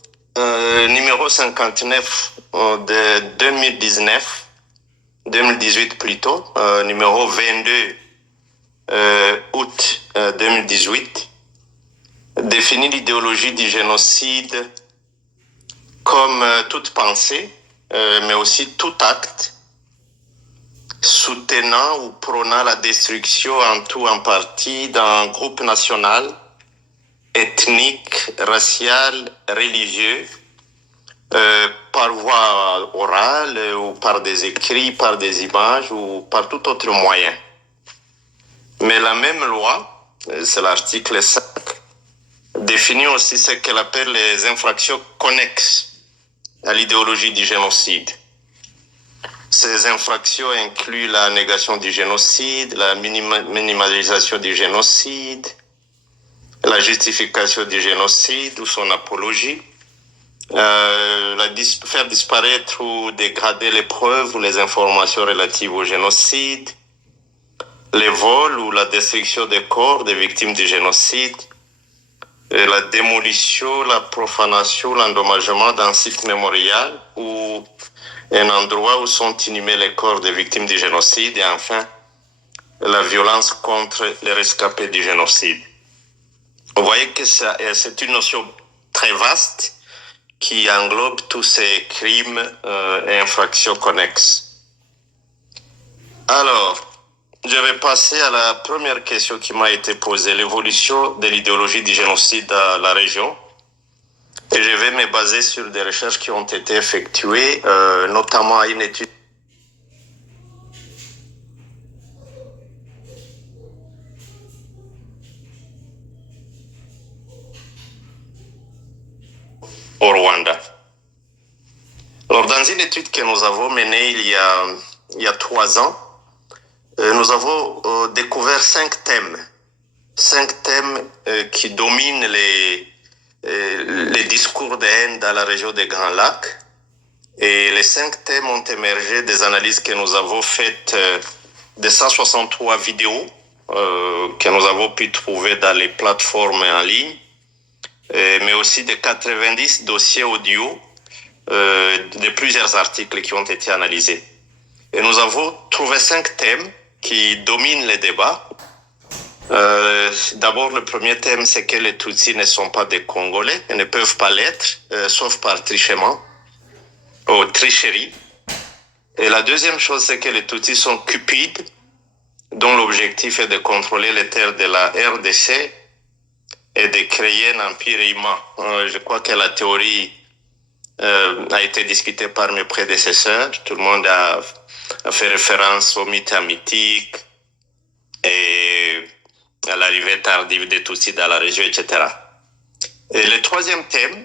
numéro 59 de 2018 plutôt, numéro 22 août 2018, définit l'idéologie du génocide comme toute pensée, mais aussi tout acte soutenant ou prônant la destruction en tout ou en partie d'un groupe national, ethnique, racial, religieux, par voie orale ou par des écrits, par des images ou par tout autre moyen. Mais la même loi, c'est l'article 5, définit aussi ce qu'elle appelle les infractions connexes à l'idéologie du génocide. Ces infractions incluent la négation du génocide, la minimalisation du génocide, la justification du génocide ou son apologie, faire disparaître ou dégrader les preuves ou les informations relatives au génocide, les vols ou la destruction des corps des victimes du génocide, la démolition, la profanation, l'endommagement d'un site mémorial ou un endroit où sont inhumés les corps des victimes du génocide et enfin la violence contre les rescapés du génocide. Vous voyez que c'est une notion très vaste qui englobe tous ces crimes et infractions connexes. Alors, je vais passer à la première question qui m'a été posée, l'évolution de l'idéologie du génocide dans la région. Et je vais me baser sur des recherches qui ont été effectuées, notamment à une étude au Rwanda. Alors, dans une étude que nous avons menée il y a 3 ans, nous avons découvert 5 thèmes. 5 thèmes qui dominent les discours de haine dans la région des Grands Lacs. Et les 5 thèmes ont émergé des analyses que nous avons faites de 163 vidéos que nous avons pu trouver dans les plateformes en ligne, mais aussi de 90 dossiers audio de plusieurs articles qui ont été analysés. Et nous avons trouvé 5 thèmes qui dominent les débats. D'abord, le premier thème, c'est que les Tutsis ne sont pas des Congolais et ne peuvent pas l'être, sauf par trichement ou tricherie. Et la deuxième chose, c'est que les Tutsis sont cupides, dont l'objectif est de contrôler les terres de la RDC et de créer un empire humain. Je crois que la théorie a été discutée par mes prédécesseurs. Tout le monde a fait référence au mythe mythique et à l'arrivée tardive des Tutsis dans la région, etc. Et le troisième thème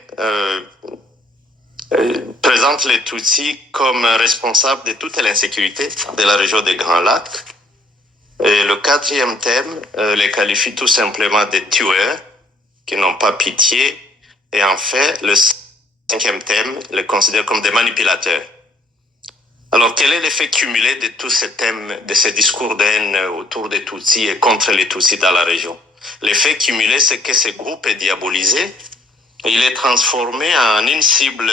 présente les Tutsis comme responsables de toute l'insécurité de la région des Grands Lacs. Et le quatrième thème les qualifie tout simplement de tueurs qui n'ont pas pitié. Et en fait, le cinquième thème les considère comme des manipulateurs. Alors, quel est l'effet cumulé de tous ces thèmes, de ces discours de haine autour des Tutsis et contre les Tutsis dans la région? L'effet cumulé, c'est que ce groupe est diabolisé et il est transformé en une cible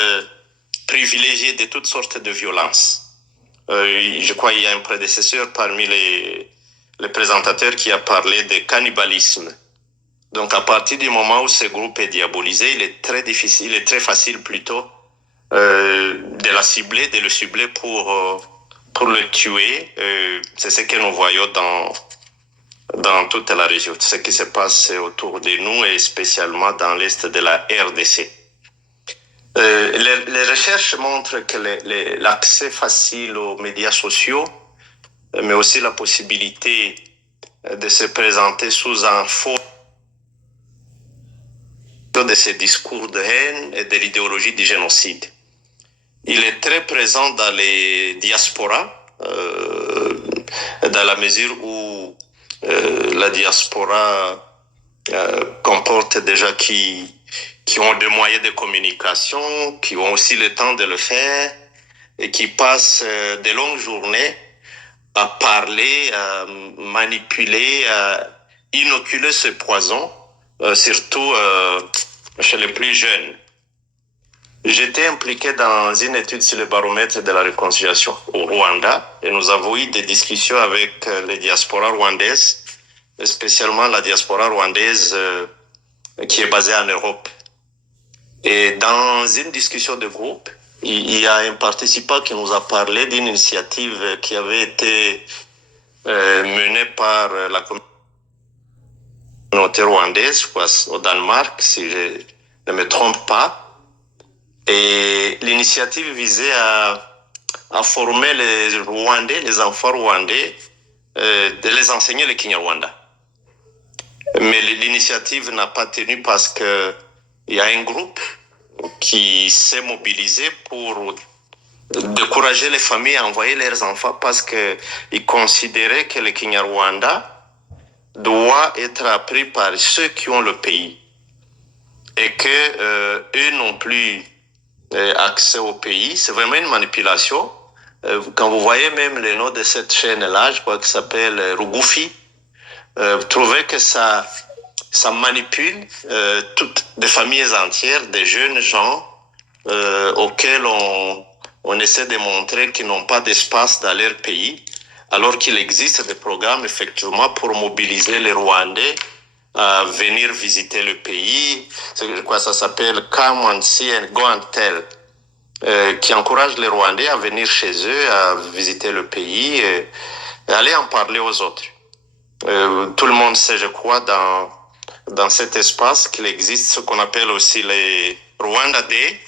privilégiée de toutes sortes de violences. Je crois qu'il y a un prédécesseur parmi les présentateurs qui a parlé de cannibalisme. Donc, à partir du moment où ce groupe est diabolisé, il est très facile plutôt de le cibler pour le tuer. C'est ce que nous voyons dans toute la région, ce qui se passe autour de nous et spécialement dans l'est de la RDC. Les recherches montrent que l'accès facile aux médias sociaux, mais aussi la possibilité de se présenter sous un faux de ces discours de haine et de l'idéologie du génocide. Il est très présent dans les diasporas, dans la mesure où la diaspora comporte des gens qui ont des moyens de communication, qui ont aussi le temps de le faire et qui passent de longues journées à parler, à manipuler, à inoculer ce poison, surtout chez les plus jeunes. J'étais impliqué dans une étude sur le baromètre de la réconciliation au Rwanda et nous avons eu des discussions avec les diasporas rwandaises, spécialement la diaspora rwandaise qui est basée en Europe. Et dans une discussion de groupe, il y a un participant qui nous a parlé d'une initiative qui avait été menée par la communauté rwandaise, je crois, au Danemark, si je ne me trompe pas. Et l'initiative visait à former les Rwandais, les enfants rwandais, de les enseigner le Kinyarwanda. Mais l'initiative n'a pas tenu parce que il y a un groupe qui s'est mobilisé pour décourager les familles à envoyer leurs enfants parce qu'ils considéraient que le Kinyarwanda doit être appris par ceux qui ont le pays et que eux n'ont plus accès au pays. C'est vraiment une manipulation. Quand vous voyez même le nom de cette chaîne-là, je crois qu'elle s'appelle Rugufi, vous trouvez que ça manipule toutes des familles entières, des jeunes gens auxquels on essaie de montrer qu'ils n'ont pas d'espace dans leur pays, alors qu'il existe des programmes effectivement pour mobiliser les Rwandais à venir visiter le pays. Je crois que ça s'appelle Come and See and Go and Tell, qui encourage les Rwandais à venir chez eux, à visiter le pays, et aller en parler aux autres. Tout le monde sait, je crois, dans cet espace qu'il existe ce qu'on appelle aussi les Rwanda Day.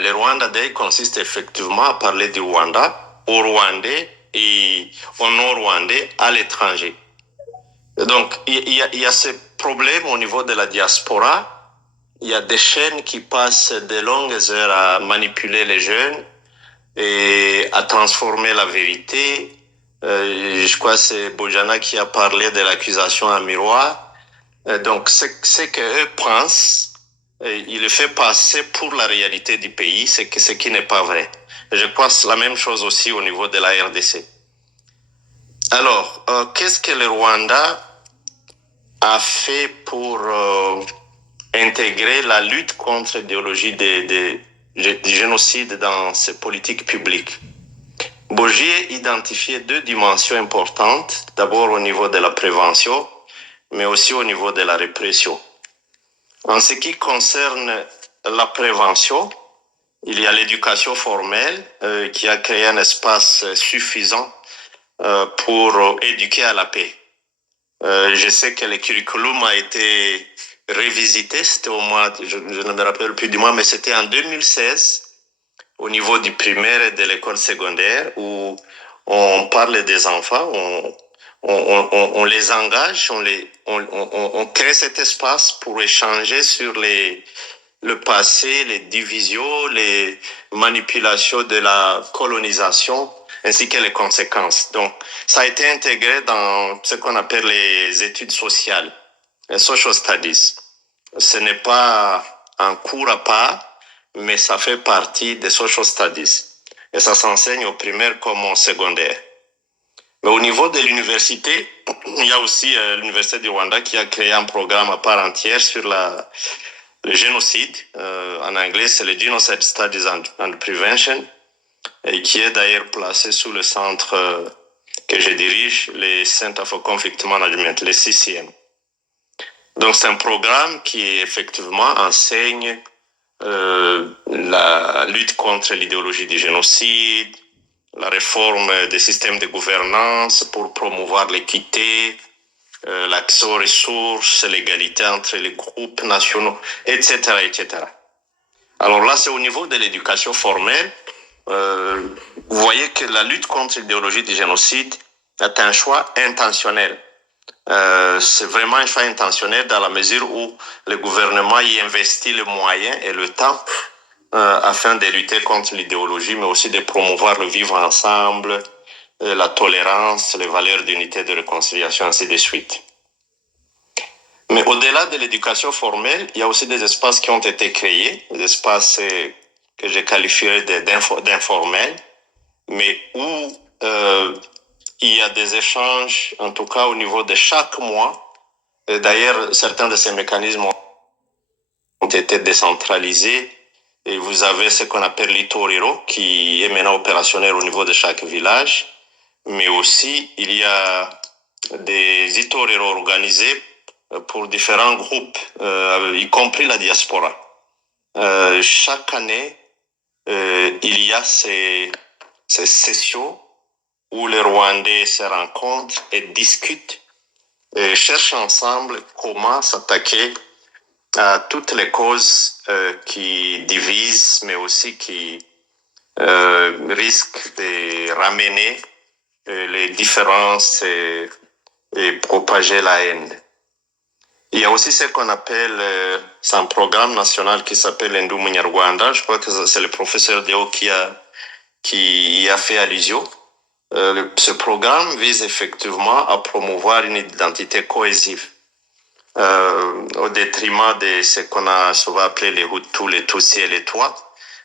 Les Rwanda Day consiste effectivement à parler du Rwanda aux Rwandais et aux non-Rwandais à l'étranger. Donc, il y a ce problème au niveau de la diaspora. Il y a des chaînes qui passent de longues heures à manipuler les jeunes et à transformer la vérité. Je crois que c'est Bojana qui a parlé de l'accusation en miroir. Donc, ce qu'eux pensent, il le fait passer pour la réalité du pays, ce qui n'est pas vrai. Je pense la même chose aussi au niveau de la RDC. Alors, qu'est-ce que le Rwanda a fait pour intégrer la lutte contre l'idéologie du génocide dans ses politiques publiques? Bourgi a identifié deux dimensions importantes, d'abord au niveau de la prévention, mais aussi au niveau de la répression. En ce qui concerne la prévention, il y a l'éducation formelle qui a créé un espace suffisant pour éduquer à la paix. Je sais que le curriculum a été revisité, c'était au mois, je ne me rappelle plus du mois, mais c'était en 2016 au niveau du primaire et de l'école secondaire où on parle des enfants, on les engage, on crée cet espace pour échanger sur le passé, les divisions, les manipulations de la colonisation, ainsi que les conséquences. Donc, ça a été intégré dans ce qu'on appelle les études sociales, les social studies. Ce n'est pas un cours à part, mais ça fait partie des social studies. Et ça s'enseigne au primaire comme au secondaire. Mais au niveau de l'université, il y a aussi l'Université du Rwanda qui a créé un programme à part entière sur le génocide. En anglais, c'est le Genocide Studies and Prevention, et qui est d'ailleurs placé sous le centre que je dirige, le Center for Conflict Management, le CCM. Donc, c'est un programme qui effectivement enseigne la lutte contre l'idéologie du génocide, la réforme des systèmes de gouvernance pour promouvoir l'équité, l'accès aux ressources, l'égalité entre les groupes nationaux, etc., etc. Alors là, c'est au niveau de l'éducation formelle. Vous voyez que la lutte contre l'idéologie du génocide est un choix intentionnel. C'est vraiment un choix intentionnel dans la mesure où le gouvernement y investit les moyens et le temps afin de lutter contre l'idéologie, mais aussi de promouvoir le vivre ensemble, la tolérance, les valeurs d'unité, de réconciliation, ainsi de suite. Mais au-delà de l'éducation formelle, il y a aussi des espaces qui ont été créés, des espaces que je qualifierais d'informels, mais où il y a des échanges, en tout cas au niveau de chaque mois. Et d'ailleurs, certains de ces mécanismes ont été décentralisés. Et vous avez ce qu'on appelle l'Itoriro, qui est maintenant opérationnel au niveau de chaque village. Mais aussi, il y a des Itoriro organisés pour différents groupes, y compris la diaspora. Chaque année, il y a ces sessions où les Rwandais se rencontrent et discutent et cherchent ensemble comment s'attaquer à toutes les causes qui divisent, mais aussi qui risquent de ramener les différences et propager la haine. Il y a aussi ce qu'on appelle, c'est un programme national qui s'appelle Ndu Munyarwanda. Je crois que c'est le professeur Deo qui y a fait allusion. Ce programme vise effectivement à promouvoir une identité cohésive au détriment de ce qu'on a souvent appelé les Hutus, les Tutsis et les Twa,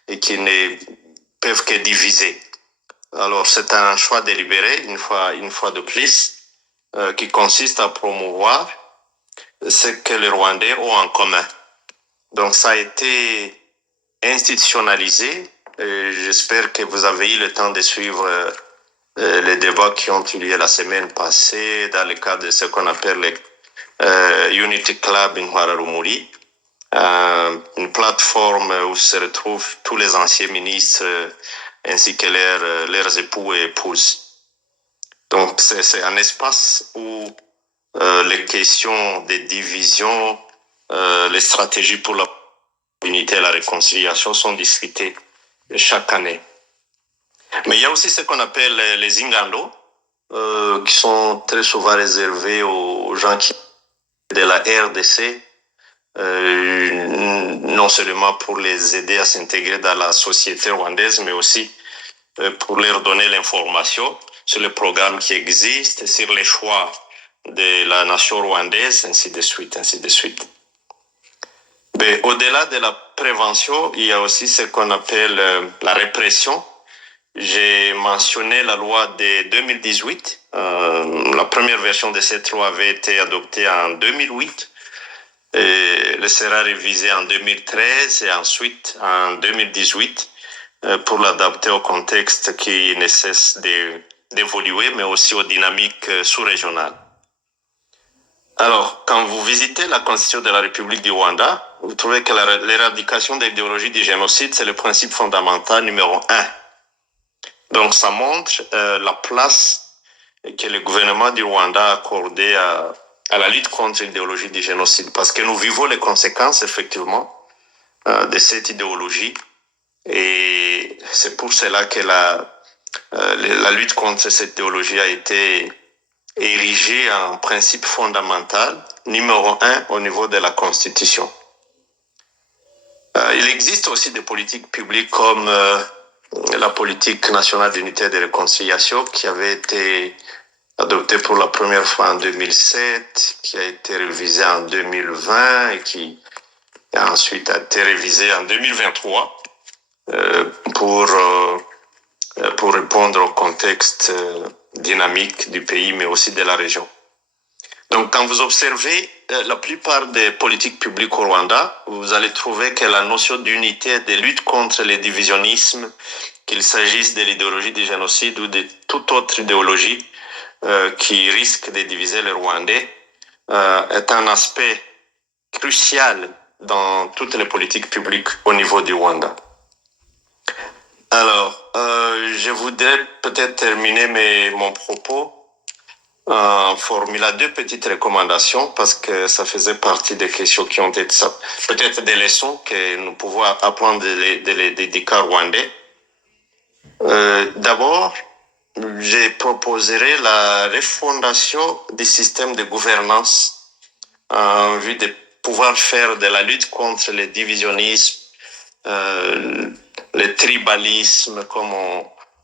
et qui ne peuvent que diviser. Alors c'est un choix délibéré, une fois de plus, qui consiste à promouvoir ce que les Rwandais ont en commun. Donc ça a été institutionnalisé. J'espère que vous avez eu le temps de suivre les débats qui ont eu lieu la semaine passée dans le cadre de ce qu'on appelle le Unity Club in Huararumuri, une plateforme où se retrouvent tous les anciens ministres ainsi que leurs époux et épouses. Donc c'est un espace où les questions des divisions, les stratégies pour la unité et la réconciliation sont discutées chaque année. Mais il y a aussi ce qu'on appelle les ingando, qui sont très souvent réservés aux gens qui de la RDC, non seulement pour les aider à s'intégrer dans la société rwandaise, mais aussi pour leur donner l'information sur les programmes qui existent, sur les choix de la nation rwandaise, ainsi de suite, ainsi de suite. Mais au-delà de la prévention, il y a aussi ce qu'on appelle la répression. J'ai mentionné la loi de 2018. La première version de cette loi avait été adoptée en 2008. Et elle sera révisée en 2013 et ensuite en 2018 pour l'adapter au contexte qui ne cesse d'évoluer, mais aussi aux dynamiques sous-régionales. Alors, quand vous visitez la Constitution de la République du Rwanda, vous trouvez que l'éradication de l'idéologie du génocide, c'est le principe fondamental numéro 1. Donc, ça montre la place que le gouvernement du Rwanda a accordée à la lutte contre l'idéologie du génocide, parce que nous vivons les conséquences, effectivement, de cette idéologie. Et c'est pour cela que la lutte contre cette idéologie a été érigée en principe fondamental, numéro 1 au niveau de la Constitution. Il existe aussi des politiques publiques comme la politique nationale d'unité et de réconciliation qui avait été adoptée pour la première fois en 2007, qui a été révisée en 2020 et qui a ensuite été révisée en 2023 pour répondre au contexte dynamique du pays, mais aussi de la région. Donc, quand vous observez la plupart des politiques publiques au Rwanda, vous allez trouver que la notion d'unité et de lutte contre les divisionnismes, qu'il s'agisse de l'idéologie du génocide ou de toute autre idéologie qui risque de diviser les Rwandais, est un aspect crucial dans toutes les politiques publiques au niveau du Rwanda. Alors, je voudrais peut-être terminer mon propos en formulant 2 petites recommandations parce que ça faisait partie des questions qui ont été peut-être des leçons que nous pouvons apprendre des cas rwandais. D'abord, je proposerai la refondation du système de gouvernance en vue de pouvoir faire de la lutte contre le divisionnisme, le tribalisme comme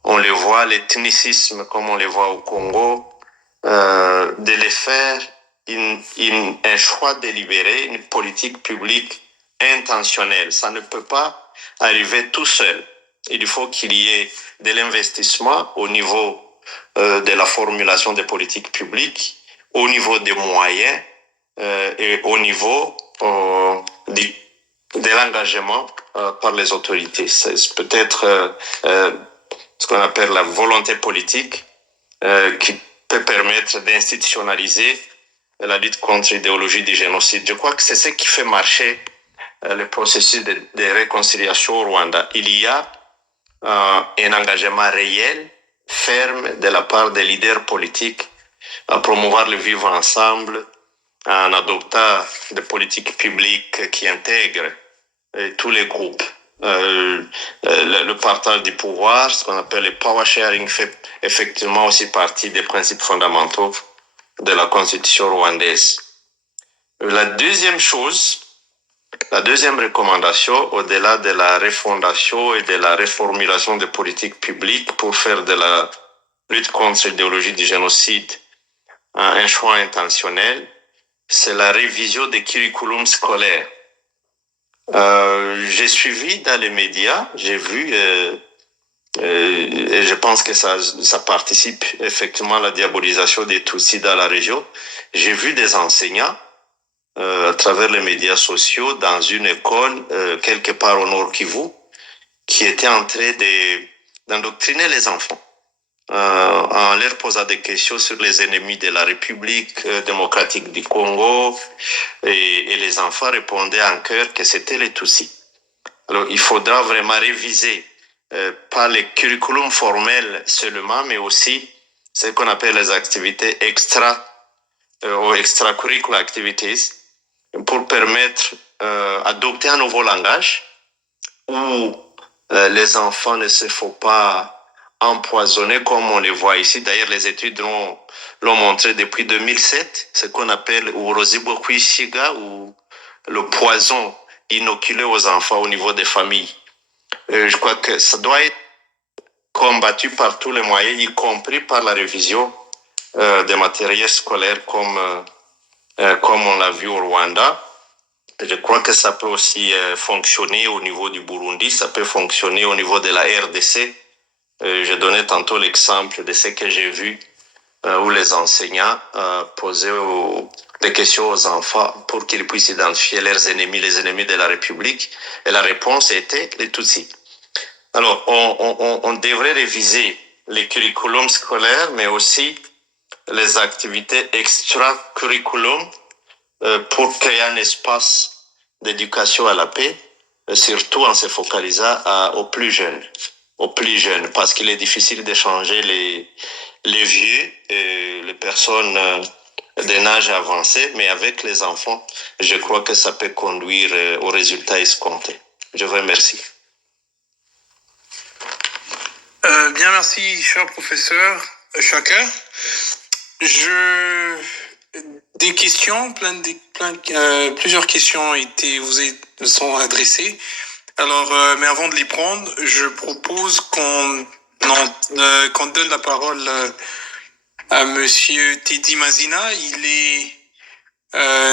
on le voit, l'ethnicisme comme on le voit au Congo, de les faire un choix délibéré, une politique publique intentionnelle. Ça ne peut pas arriver tout seul. Il faut qu'il y ait de l'investissement au niveau de la formulation des politiques publiques, au niveau des moyens et au niveau de l'engagement par les autorités. C'est peut-être ce qu'on appelle la volonté politique qui peut permettre d'institutionnaliser la lutte contre l'idéologie du génocide. Je crois que c'est ce qui fait marcher le processus de réconciliation au Rwanda. Il y a un engagement réel, ferme de la part des leaders politiques à promouvoir le vivre ensemble en adoptant des politiques publiques qui intègrent tous les groupes. Le partage du pouvoir, ce qu'on appelle le power sharing, fait effectivement aussi partie des principes fondamentaux de la constitution rwandaise. La deuxième recommandation, au-delà de la refondation et de la reformulation des politiques publiques pour faire de la lutte contre l'idéologie du génocide un choix intentionnel, c'est la révision des curriculums scolaires. J'ai suivi dans les médias, j'ai vu, et je pense que ça participe effectivement à la diabolisation des Tutsis dans la région. J'ai vu des enseignants à travers les médias sociaux dans une école quelque part au Nord Kivu qui étaient en train d'endoctriner les enfants en leur posant des questions sur les ennemis de la République démocratique du Congo et les enfants répondaient en chœur que c'était les Tutsis. Alors il faudra vraiment réviser pas les curriculums formels seulement, mais aussi ce qu'on appelle les activités ou extracurricular activities, pour permettre d'adopter un nouveau langage où les enfants ne se font pas empoisonner comme on les voit ici. D'ailleurs, les études l'ont montré depuis 2007, ce qu'on appelle ou le poison inoculé aux enfants au niveau des familles. Je crois que ça doit être combattu par tous les moyens, y compris par la révision des matériels scolaires comme on l'a vu au Rwanda. Je crois que ça peut aussi fonctionner au niveau du Burundi, ça peut fonctionner au niveau de la RDC. J'ai donné tantôt l'exemple de ce que j'ai vu où les enseignants posaient des questions aux enfants pour qu'ils puissent identifier leurs ennemis, les ennemis de la République. Et la réponse était les Tutsis. Alors, on devrait réviser les curriculums scolaires, mais aussi les activités extra-curriculum pour créer un espace d'éducation à la paix, surtout en se focalisant aux plus jeunes, parce qu'il est difficile d'échanger les vieux et les personnes d'un âge avancé, mais avec les enfants, je crois que ça peut conduire aux résultats escomptés. Je vous remercie. Bien, merci, cher professeur Chaka. Des questions, plusieurs questions vous sont adressées. Alors, mais avant de les prendre, je propose qu'on donne la parole à Monsieur Teddy Mazina. Il est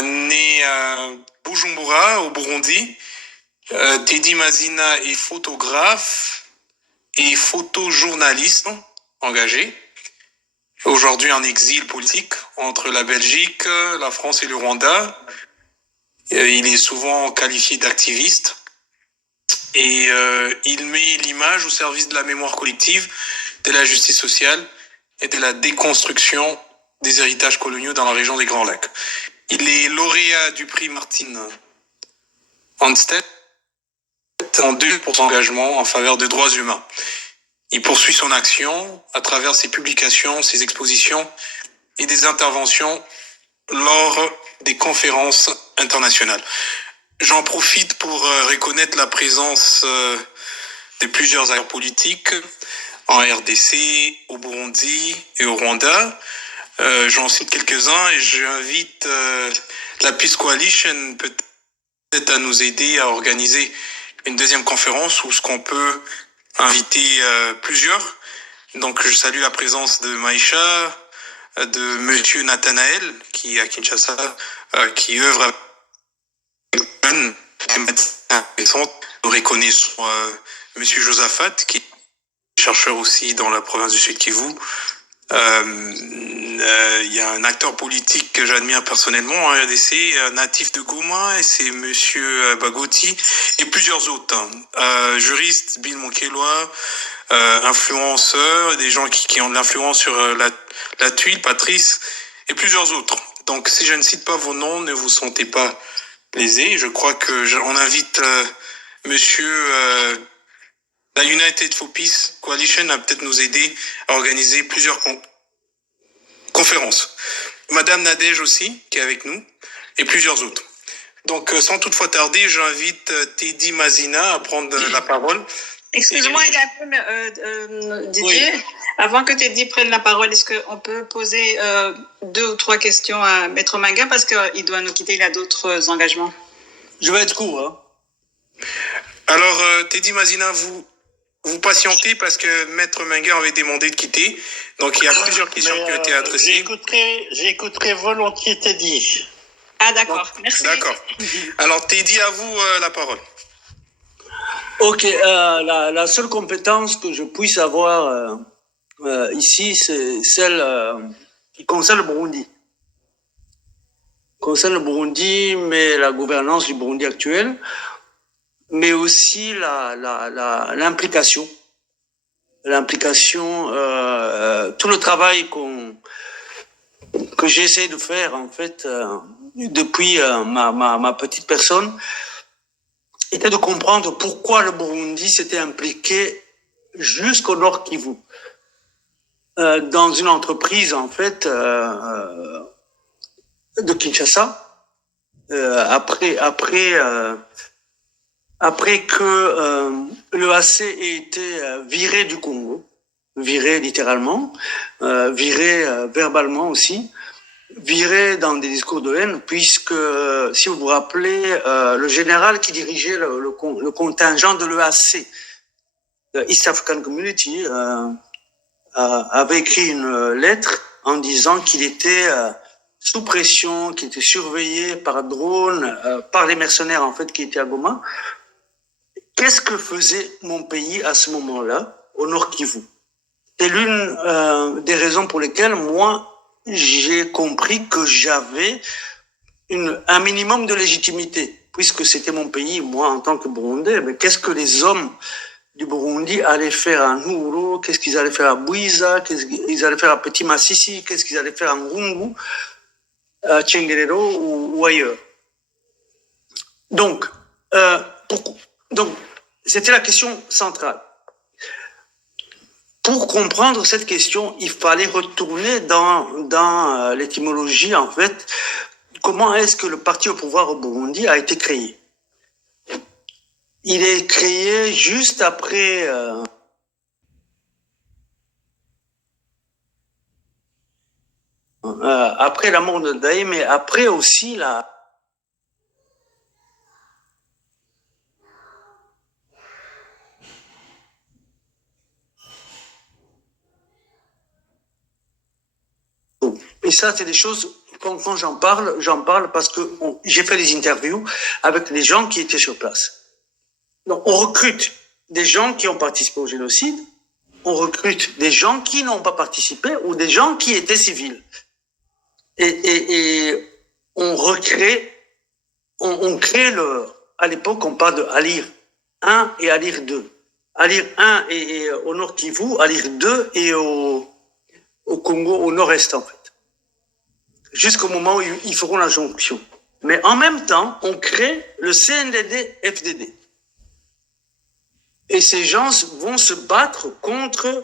né à Bujumbura, au Burundi. Teddy Mazina est photographe et photojournaliste engagé. Aujourd'hui en exil politique entre la Belgique, la France et le Rwanda. Il est souvent qualifié d'activiste et il met l'image au service de la mémoire collective, de la justice sociale et de la déconstruction des héritages coloniaux dans la région des Grands Lacs. Il est lauréat du prix Martin Hanstedt en 2 pour son engagement en faveur des droits humains. Il poursuit son action à travers ses publications, ses expositions et des interventions lors des conférences internationales. J'en profite pour reconnaître la présence de plusieurs acteurs politiques en RDC, au Burundi et au Rwanda. J'en cite quelques-uns et j'invite la Peace Coalition peut-être à nous aider à organiser une deuxième conférence où ce qu'on peut inviter plusieurs. Donc je salue la présence de Maïcha, de Monsieur Nathanaël qui est à Kinshasa, qui œuvre avec des médecins récents. Nous reconnaissons Monsieur Josaphat qui est chercheur aussi dans la province du Sud Kivu. Il y a un acteur politique que j'admire personnellement en RDC, natif de Goma, et c'est Monsieur Bagoti, et plusieurs autres. Juristes, Bill Mokelwa, influenceurs, des gens qui ont de l'influence sur la tuile, Patrice, et plusieurs autres. Donc si je ne cite pas vos noms, ne vous sentez pas lésés. Je crois que on invite Monsieur la United for Peace Coalition à peut-être nous aider à organiser plusieurs conférences. Madame Nadège aussi, qui est avec nous, et plusieurs autres. Donc, sans toutefois tarder, j'invite Teddy Mazina à prendre la parole. Excusez-moi, il y a un peu, Didier, oui. Avant que Teddy prenne la parole, est-ce qu'on peut poser 2 ou 3 questions à Maître Manga parce qu'il doit nous quitter, il a d'autres engagements. Je vais être court. Hein. Alors, Teddy Mazina, vous patientez parce que Maître Manga avait demandé de quitter. Donc, il y a plusieurs questions qui ont été adressées. J'écouterai volontiers Teddy. Ah, d'accord. Donc, merci. D'accord. Alors, Teddy, à vous la parole. Ok. La seule compétence que je puisse avoir ici, c'est celle qui concerne le Burundi. Concerne le Burundi, mais la gouvernance du Burundi actuel, mais aussi l'implication, tout le travail que j'essaie de faire en fait depuis ma petite personne, était de comprendre pourquoi le Burundi s'était impliqué jusqu'au Nord Kivu. Dans une entreprise, en fait, de Kinshasa, après que l'EAC ait été viré du Congo, viré littéralement, viré verbalement aussi, viré dans des discours de haine, puisque, si vous vous rappelez, le général qui dirigeait le contingent de l'EAC, de East African Community, avait écrit une lettre en disant qu'il était sous pression, qu'il était surveillé par drone, par les mercenaires en fait qui étaient à Goma. Qu'est-ce que faisait mon pays à ce moment-là, au Nord Kivu? C'est l'une des raisons pour lesquelles moi, j'ai compris que j'avais un minimum de légitimité, puisque c'était mon pays, moi en tant que Burundais. Mais qu'est-ce que les hommes du Burundi allaient faire à Nuro, qu'est-ce qu'ils allaient faire à Bouiza, qu'est-ce qu'ils allaient faire à Petit Massissi, qu'est-ce qu'ils allaient faire à Ngungu, à Tchengerero ou ailleurs. Donc, c'était la question centrale. Pour comprendre cette question, il fallait retourner dans l'étymologie, en fait. Comment est-ce que le parti au pouvoir au Burundi a été créé? Il est créé juste après après la mort de Daï, mais après aussi la et ça, c'est des choses, quand j'en parle parce que j'ai fait des interviews avec les gens qui étaient sur place. Donc, on recrute des gens qui ont participé au génocide, on recrute des gens qui n'ont pas participé ou des gens qui étaient civils. Et on recrée, on crée à l'époque, on parle de Alir 1 et Alir 2. Alir 1 et au Nord Kivu, Alir 2 et au Congo, au nord-est, en fait. Jusqu'au moment où ils feront la jonction. Mais en même temps, on crée le CNDD-FDD. Et ces gens vont se battre contre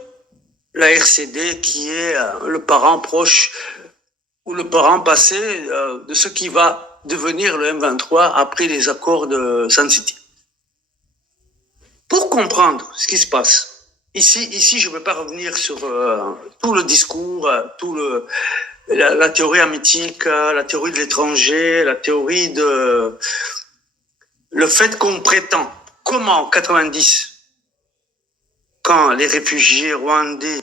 la RCD, qui est le parent proche ou le parent passé de ce qui va devenir le M23 après les accords de Sun City. Pour comprendre ce qui se passe, ici je ne vais pas revenir sur tout le discours, la théorie hermétique, la théorie de l'étranger, la théorie de le fait qu'on prétend, comment en 90, quand les réfugiés rwandais